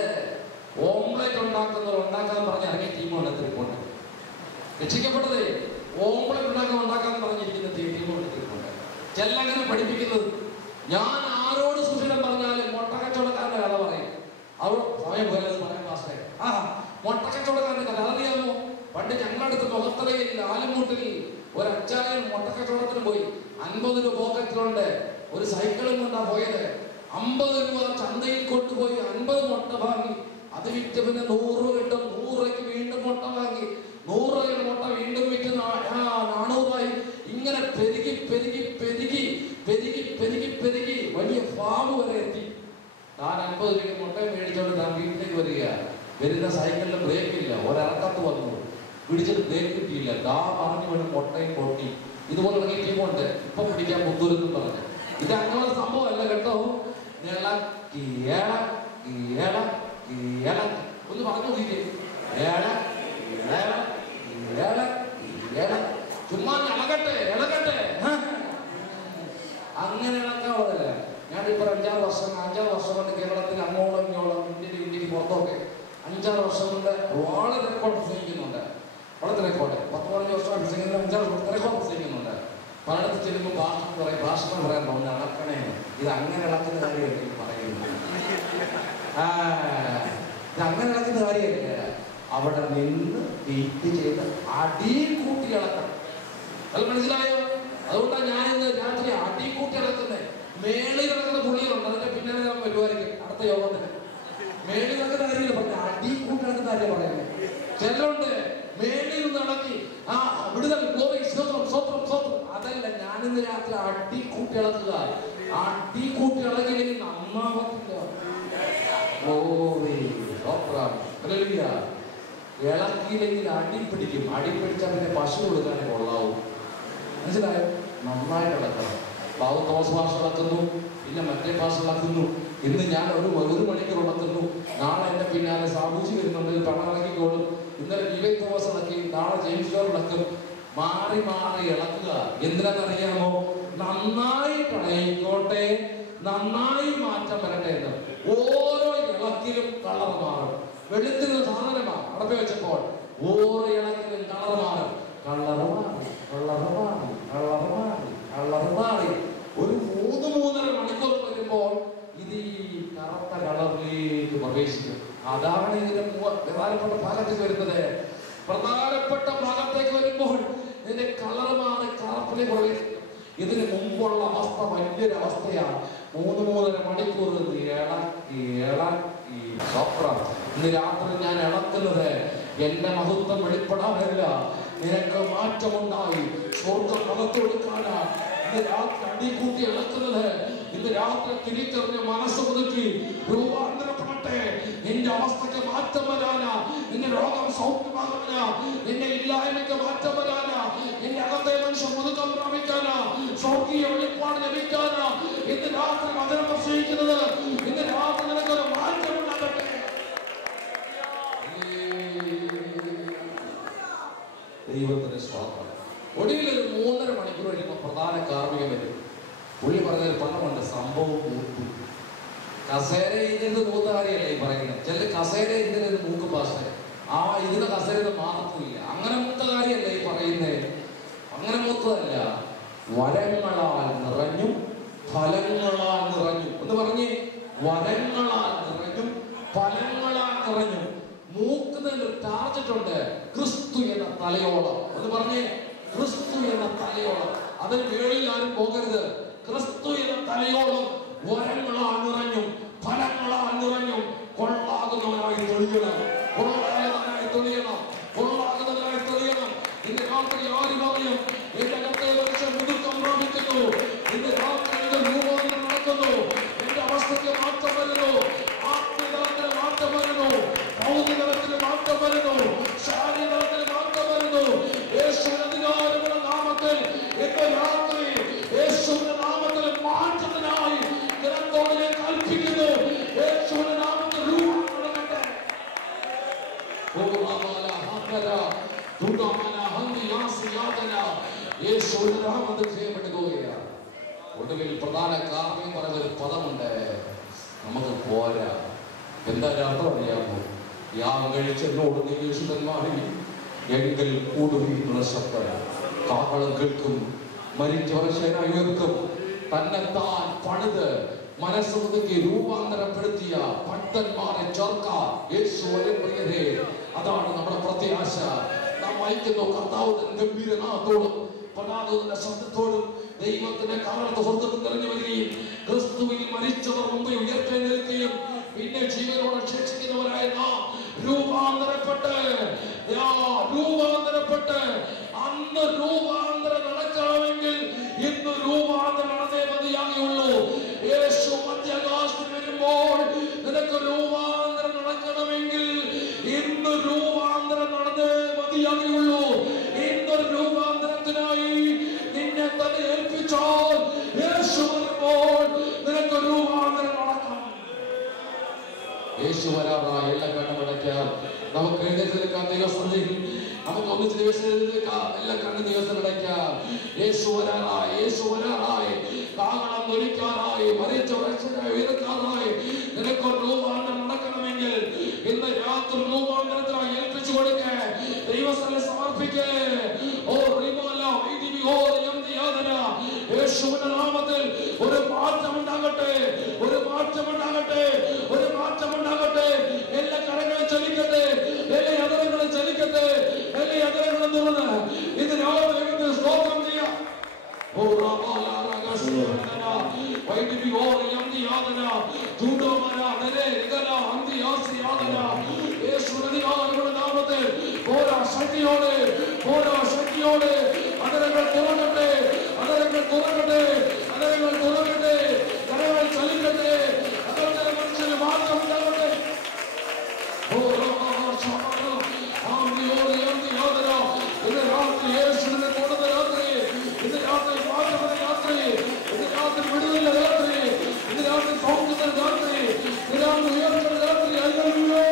ഓംപ്ലേറ്റ് ഉണ്ടാക്കാൻ പറഞ്ഞ് ഇറങ്ങിയ ടീമുണ്ട്. തിരുപ്പുണ്ട് രക്ഷിക്കപ്പെട്ടതേ ഓംപ്ലേറ്റ് ഉണ്ടാക്കാൻ പറഞ്ഞിരിക്കുന്ന ടീമുണ്ട്. തിരുപ്പുണ്ട് ചില അങ്ങനെ പഠിപ്പിക്കുന്നത്. ഞാൻ ആരോട് സുഷിരം പറഞ്ഞാലും മുട്ടക്കച്ചവടക്കാരന്റെ കഥ പറയും. അവർ സമയം പോലെ പറയാൻ പാസ്റ്റേ, മുട്ടക്കച്ചവടക്കാരന്റെ കഥ അറിയാമോ? പണ്ട് ഞങ്ങളടുത്ത് മുഖത്തലയിൽ ആലുമൂട്ടിൽ ഒരു അച്ചായൻ മുട്ടക്കച്ചവടത്തിന് പോയി. 50 രൂപ പോക്കറ്റിലുണ്ട്. ഒരു സൈക്കിളും കൊണ്ടാ പോയത്. 50 രൂപ ചന്തയിൽ കൊണ്ടുപോയി 50 മുട്ട വാങ്ങി. അത് വിറ്റ് പിന്നെ 100 കിട്ടും. 100 രൂപയ്ക്ക് വീണ്ടും മുട്ട വാങ്ങി. 100 രൂപയുടെ മുട്ട വീണ്ടും വിറ്റ് 400 ഇങ്ങനെ പെരുകി പെരുകി പെരുകി പെരുകി പെരുകി പെരുകി വലിയ ഫാം വരെ എത്തി. താൻ 50 രൂപയ്ക്ക് മുട്ടയും മേടിച്ചോണ്ട് താൻ വീട്ടിലേക്ക് വരിക. വരുന്ന സൈക്കിളിൽ ബ്രേക്ക് ഇല്ല. ഒരിറക്കത്ത് വന്നു, പിടിച്ചിട്ട് ബ്രേക്ക് കിട്ടിയില്ല. ദാ പറഞ്ഞു വേണം മുട്ടയും പൊട്ടി. ഇതുപോലെ ഇറങ്ങിയ ടീമുണ്ട്. ഇപ്പൊ പിടിക്കാൻ മുത്തൂരെന്നും പറഞ്ഞു. ഇത് അങ്ങനെ സംഭവമല്ല കേട്ടോ. ഒന്ന് പറഞ്ഞു ചുമ്മാ ഇളകട്ടെ ഇളകട്ടെ. അങ്ങനെ ഇളക്കാവതല്ല. ഞാനിപ്പോ 5-6 വർഷം കൊണ്ട് കേരളത്തിൽ അങ്ങോളം ഇങ്ങോളം ഇന്ത്യക്ക് പുറത്തൊക്കെ 5-6 വർഷം കൊണ്ട് ഒരുപാട് റെക്കോർഡ് പ്രസംഗിക്കുന്നുണ്ട്. വളരെ റെക്കോർഡ് 10-15 വർഷം 5-6 റെക്കോർഡ് പ്രസംഗിക്കുന്നുണ്ട്. പലയിടത്ത് ചെല്ലുമ്പോൾ ഭാഷണം പറയാൻ തോന്നുന്നു ഇളക്കണേ. ഇത് അങ്ങനെ ഇളക്കുന്ന കാര്യമല്ല പറയുന്നത്. ഇത് അങ്ങനെ ഇളക്കുന്ന കാര്യമല്ല. അവിടെ നിന്ന് വെയിറ്റ് ചെയ്ത് അടി കൂട്ടി ഇളക്കണം. അത് മനസ്സിലായോ? അതുകൊണ്ടാണ് ഞാൻ ഇന്ന് രാത്രി അടി കൂട്ടി ഇളക്കുന്നത്. മേളിൽ ഇളക്കുന്ന പുള്ളികളുണ്ട്. അതിന്റെ പിന്നാലെ ഞാൻ വരുമായിരിക്കും അടുത്ത യോഗത്തിന്. മേളിൽ ഇളക്കുന്ന കാര്യമില്ല പറഞ്ഞ, അടി കൂട്ടി ഇളക്കുന്ന കാര്യം പറയുന്നത്. ചിലരുണ്ട് മേളിൽ നിന്ന് ഇളക്കി വിടുതൽ സ്വത്രം സ്വത്രം സ്വത്രം. അതല്ല, ഞാനിന്ന് രാത്രി അടി കൂട്ടി ഇളക്കുക. അടി കൂട്ടി ഇളകില്ലെങ്കിൽ നന്നാവത്തില്ല. ഇളക്കിയില്ലെങ്കിൽ അടി പിടിക്കും. അടി പിടിച്ചാൽ പിന്നെ പശു കൊടുക്കാനേ കൊള്ളാവും. മനസ്സിലായോ? നന്നായിട്ട് ഇളക്കണം. ബാബു തോമസ് ഭാഷ ഇളക്കുന്നു, പിന്നെ മറ്റേ ഭാഷ ഇളക്കുന്നു. ഇന്ന് ഞാൻ ഒരു മണിക്കൂർ ഇളക്കുന്നു. നാളെ എന്റെ പിന്നാലെ സാബൂജി വരുന്നുണ്ട്, പണം ഇളക്കിക്കോളും. ഇന്നലെ വിവേക് തോമസ് ഇളക്കി, നാളെ ജെയിംസ് ജോൺ ഇളക്കും. മാറി മാറി ഇളക്കുക. എന്തിനാണെന്നറിയാമോ? നന്നായിട്ട് ഇളയിക്കോട്ടെ, നന്നായി മാറ്റം വരട്ടെ എന്ന്. ഓരോ ഇളക്കിലും കളർ മാറും. വെളുത്തുന്ന സാധനമാണ് അടപ്പി വെച്ചപ്പോൾ ഓരോ ഇളക്കിലും കളർ മാറും. കളർ മാറി കളർ മാറി കളർ മാറി കളർ മാറി ഒരു 3-3.5 മണിക്കൂർ വരുമ്പോൾ ഇത് ഈ കറുത്ത കളറിലേക്ക് പ്രവേശിക്കും. അതാണ് ഇതിന്റെ പ്രധാനപ്പെട്ട ഭാഗത്തേക്ക് വരുന്നത്. പ്രധാനപ്പെട്ട ഭാഗത്തേക്ക് വരുമ്പോൾ ഇതിന്റെ കളർ മാറി കറുപ്പിലേക്ക് പ്രവേശിക്കും. ഇതിന് മുമ്പുള്ള അവസ്ഥ വലിയൊരു അവസ്ഥയാണ്. 3-3.5 മണിക്കൂർ ഇളക്കി ഇളക്കി സ്വപ്നം. ഇന്ന് രാത്രി ഞാൻ ഇളക്കുന്നത് എന്റെ മഹത്വം വെളിപ്പെടാനല്ല, നിനക്ക് മാറ്റമുണ്ടായി സ്വർഗം അകത്തെടുക്കാനാ. ഇന്ന് രാത്രി അടികൂട്ടി ഇളക്കുന്നത്. ഇന്ന് രാത്രി തിരിച്ചറിഞ്ഞ് മനസ്സ് പുതുക്കി രൂപാന്തരപ്പെടട്ടെ. നിന്റെ അവസ്ഥയ്ക്ക് മാറ്റം വരാനാ, നിന്റെ രോഗം സൗഖ്യമാകാനാ, നിന്റെ ഇല്ലായ്മയ്ക്ക് മാറ്റം വരാനാ, നിന്റെ അകത്തെ മനുഷ്യൻ പുതുക്കം പ്രാപിക്കാനാ, സ്വർഗീയ വെളിപ്പാട് ലഭിക്കാനാ ഇന്ന് രാത്രി വചനം പ്രസംഗിക്കുന്നത്. ഇന്ന് രാത്രി നിനക്കൊരു മാറ്റം ഉണ്ടാകട്ടെ. ദൈവത്തിന് സ്വാഗതം. ഒടുവിൽ ഒരു 3.5 മണിക്കൂർ കഴിയുമ്പോൾ പ്രധാന കാർമ്മികൻ വരും. പുള്ളി പറഞ്ഞൊരു പണമുണ്ട്, സംഭവം മൂത്തു. കസേര ഇതിന് മൂത്ത കാര്യമല്ലേ ഈ പറയുന്നത്. ചില കസേര ഇതിന് മൂക്ക് പാസ് ഇതിന് കസേര മാറത്തില്ല. അങ്ങനെ മൂത്ത കാര്യമല്ലേ ഈ പറയുന്നത്. അങ്ങനെ മൂത്തതല്ല. വരങ്ങളാൽ നിറഞ്ഞും ഫലങ്ങളാൽ നിറഞ്ഞു എന്ന് പറഞ്ഞ്, വരങ്ങളാൽ നിറഞ്ഞും ഫലങ്ങളാൽ നിറഞ്ഞു. മൂക്കുന്നതിൽ ഒരു ടാർജറ്റ് ഉണ്ട്, ക്രിസ്തു എന്ന തലയോളം എന്ന് പറഞ്ഞ്, ക്രിസ്തു എന്ന തലയോളം. അതിന് വേളിൽ ആരും പോകരുത്. ക്രിസ്തു എന്ന തലയോളം വരങ്ങളാൽ നിറഞ്ഞും ഫലങ്ങളാൽ നിറഞ്ഞും കൊള്ളാകുന്നവനായി തെളിയണം, കൊള്ളാകുന്നവനായി തെളിയണം, കൊള്ളാകുന്നവനായി തെളിയണം. ഇന്ന് രാത്രി ആര് പറയും എന്റെ അകത്തെ മനുഷ്യൻ മുതുക്കം പ്രാപിക്കുന്നു, ഇന്ന് രാത്രി രൂപാന്തരം നടക്കുന്നു, എന്റെ അവസ്ഥയ്ക്ക് മാറ്റം വരുന്നു, ആത്മീയതലത്തിന് മാറ്റം വരുന്നു, ഭൗതികതലത്തിന് മാറ്റം വരുന്നു, ശാരീരികതലത്തിന് മാറ്റം വരുന്നു. യേശുവിന്റെ അധികാരമുള്ള നാമത്തിൽ ഇന്ന് രാത്രി യേശുവിന്റെ നാമത്തിൽ മാറ്റത്തിനായി ജനത്തോട് ഞാൻ കൽപ്പിക്കുന്നു. യേശുവിന്റെ നാമത്തിൽ രൂപം നടക്കട്ടെ. യേശുവിന്റെ നാമത്തിൽ ചെയ്യപ്പെടുകയാണ്. ഒടുവിൽ പ്രധാന കാർമ്മികൻ പറഞ്ഞൊരു പദമുണ്ട്, നമുക്ക് പോരാ. എന്താ അർത്ഥം അറിയാമോ? യാഗം കഴിച്ചെന്നോട് നീ യേശുദന്മാരി എങ്കിൽ കൂടുന്ന ശബ്ദം കാഹളം കേൾക്കും, മരിച്ചവരശനായി ഉയർക്കും. തന്നെത്താൻ പണിത് മനസ്സുമുതുക്കി രൂപാന്തരപ്പെടുത്തിയ ഭക്തന്മാരെ ചേർക്കാൻ യേശു പ്രിയരേ. അതാണ് നമ്മുടെ പ്രത്യാശ. നാം വായിക്കുന്നു, കർത്താവ് ഗംഭീരനാഥത്തോടും പ്രകാശത്തിന്റെ ശബ്ദത്തോടും ദൈവത്തിന്റെ കാലത്ത് സ്വർഗ്ഗത്തിൽ നിറഞ്ഞു വരികയും ക്രിസ്തുവിൽ മരിച്ചവർ മുമ്പ് ഉയർത്തെഴുന്നേൽക്കുകയും പിന്നെ ജീവനോടെ ശേഷിക്കുന്നവരായ നാം രൂപാന്തരപ്പെട്ട് അന്ന് രൂപാന്തരം നടക്കണമെങ്കിൽ ഇന്ന് രൂപാന്തരം നടന്നേ മതിയാകുള്ളൂ. യേശു മധ്യാകാശത്തിൽ വരുമ്പോൾ നിനക്ക് രൂപാന്തരം നടക്കണമെങ്കിൽ ഇന്ന് രൂപാന്തരം നടന്നേ മതിയാകുള്ളൂ. ഇന്നൊരു രൂപാന്തരത്തിനായി നിന്നെ തന്നെ ഏൽപ്പിച്ചാൽ യേശു വരുമ്പോൾ നിനക്ക് രൂപാന്തരം നടക്കണം. യേശു വരാറായ എല്ലാ കണ്ണുമടയ്ക്കാം. നമുക്ക് എഴുന്നേൽക്കാൻ ദൈവസന്നിധിയിൽ നമുക്ക് ഒന്നിച്ച് ദിവസം എല്ലാ കണ്ണു ദിവസമടയ്ക്കാം. യേശു വരാറായി, യേശു വരാറായി, കാഹളം ധരിക്കാറായി, മരിച്ചവരായി ഉയർക്കാറായി. നിനക്കൊരു രൂപാന്തരം നടക്കണമെങ്കിൽ ഇന്ന് രാത്രി രൂപാന്തരത്തിനായി ഏൽപ്പിച്ചു കൊടുക്കേ, ദൈവസ്ഥലിൽ സമർപ്പിക്കേ. യേശുവിന്റെ നാമത്തിൽ ഒരു മാറ്റമുണ്ടാകട്ടെ, ഒരു മാറ്റമുണ്ടാകട്ടെ, ഒരു മാറ്റമുണ്ടാകട്ടെ. എല്ലാ കരങ്ങളും ചലിക്കട്ടെ, എല്ലാ യന്ത്രങ്ങളും ചലിക്കട്ടെ, എല്ലാ യന്ത്രങ്ങളും തുറന്ന് ഇത് രാവിലെ സ്തോത്രം ചെയ്യാം. ശക്തിയോടെ അതരങ്ങൾ തുറക്കട്ടെ, അതരങ്ങൾ തുറക്കട്ടെ, അതരങ്ങൾ തുറക്കട്ടെ, കരങ്ങൾ ചലിക്കട്ടെ, അതരുടെ മനുഷ്യന് മാറ്റം ഉണ്ടാകട്ടെ. ഇന്ന് രാത്രി യേശുവിനെ കൊടുത്ത രാത്രി, ഇന്ന് രാത്രി മാറ്റപ്പെട്ട രാത്രി, ഇന്ന് രാത്രി വിടുതലിന്റെ രാത്രി, ഇന്ന് രാത്രി സൗഖ്യത്തിന്റെ രാത്രി, ഇന്ന് രാത്രി ഉയർത്തുന്ന രാത്രി. അയ്യോ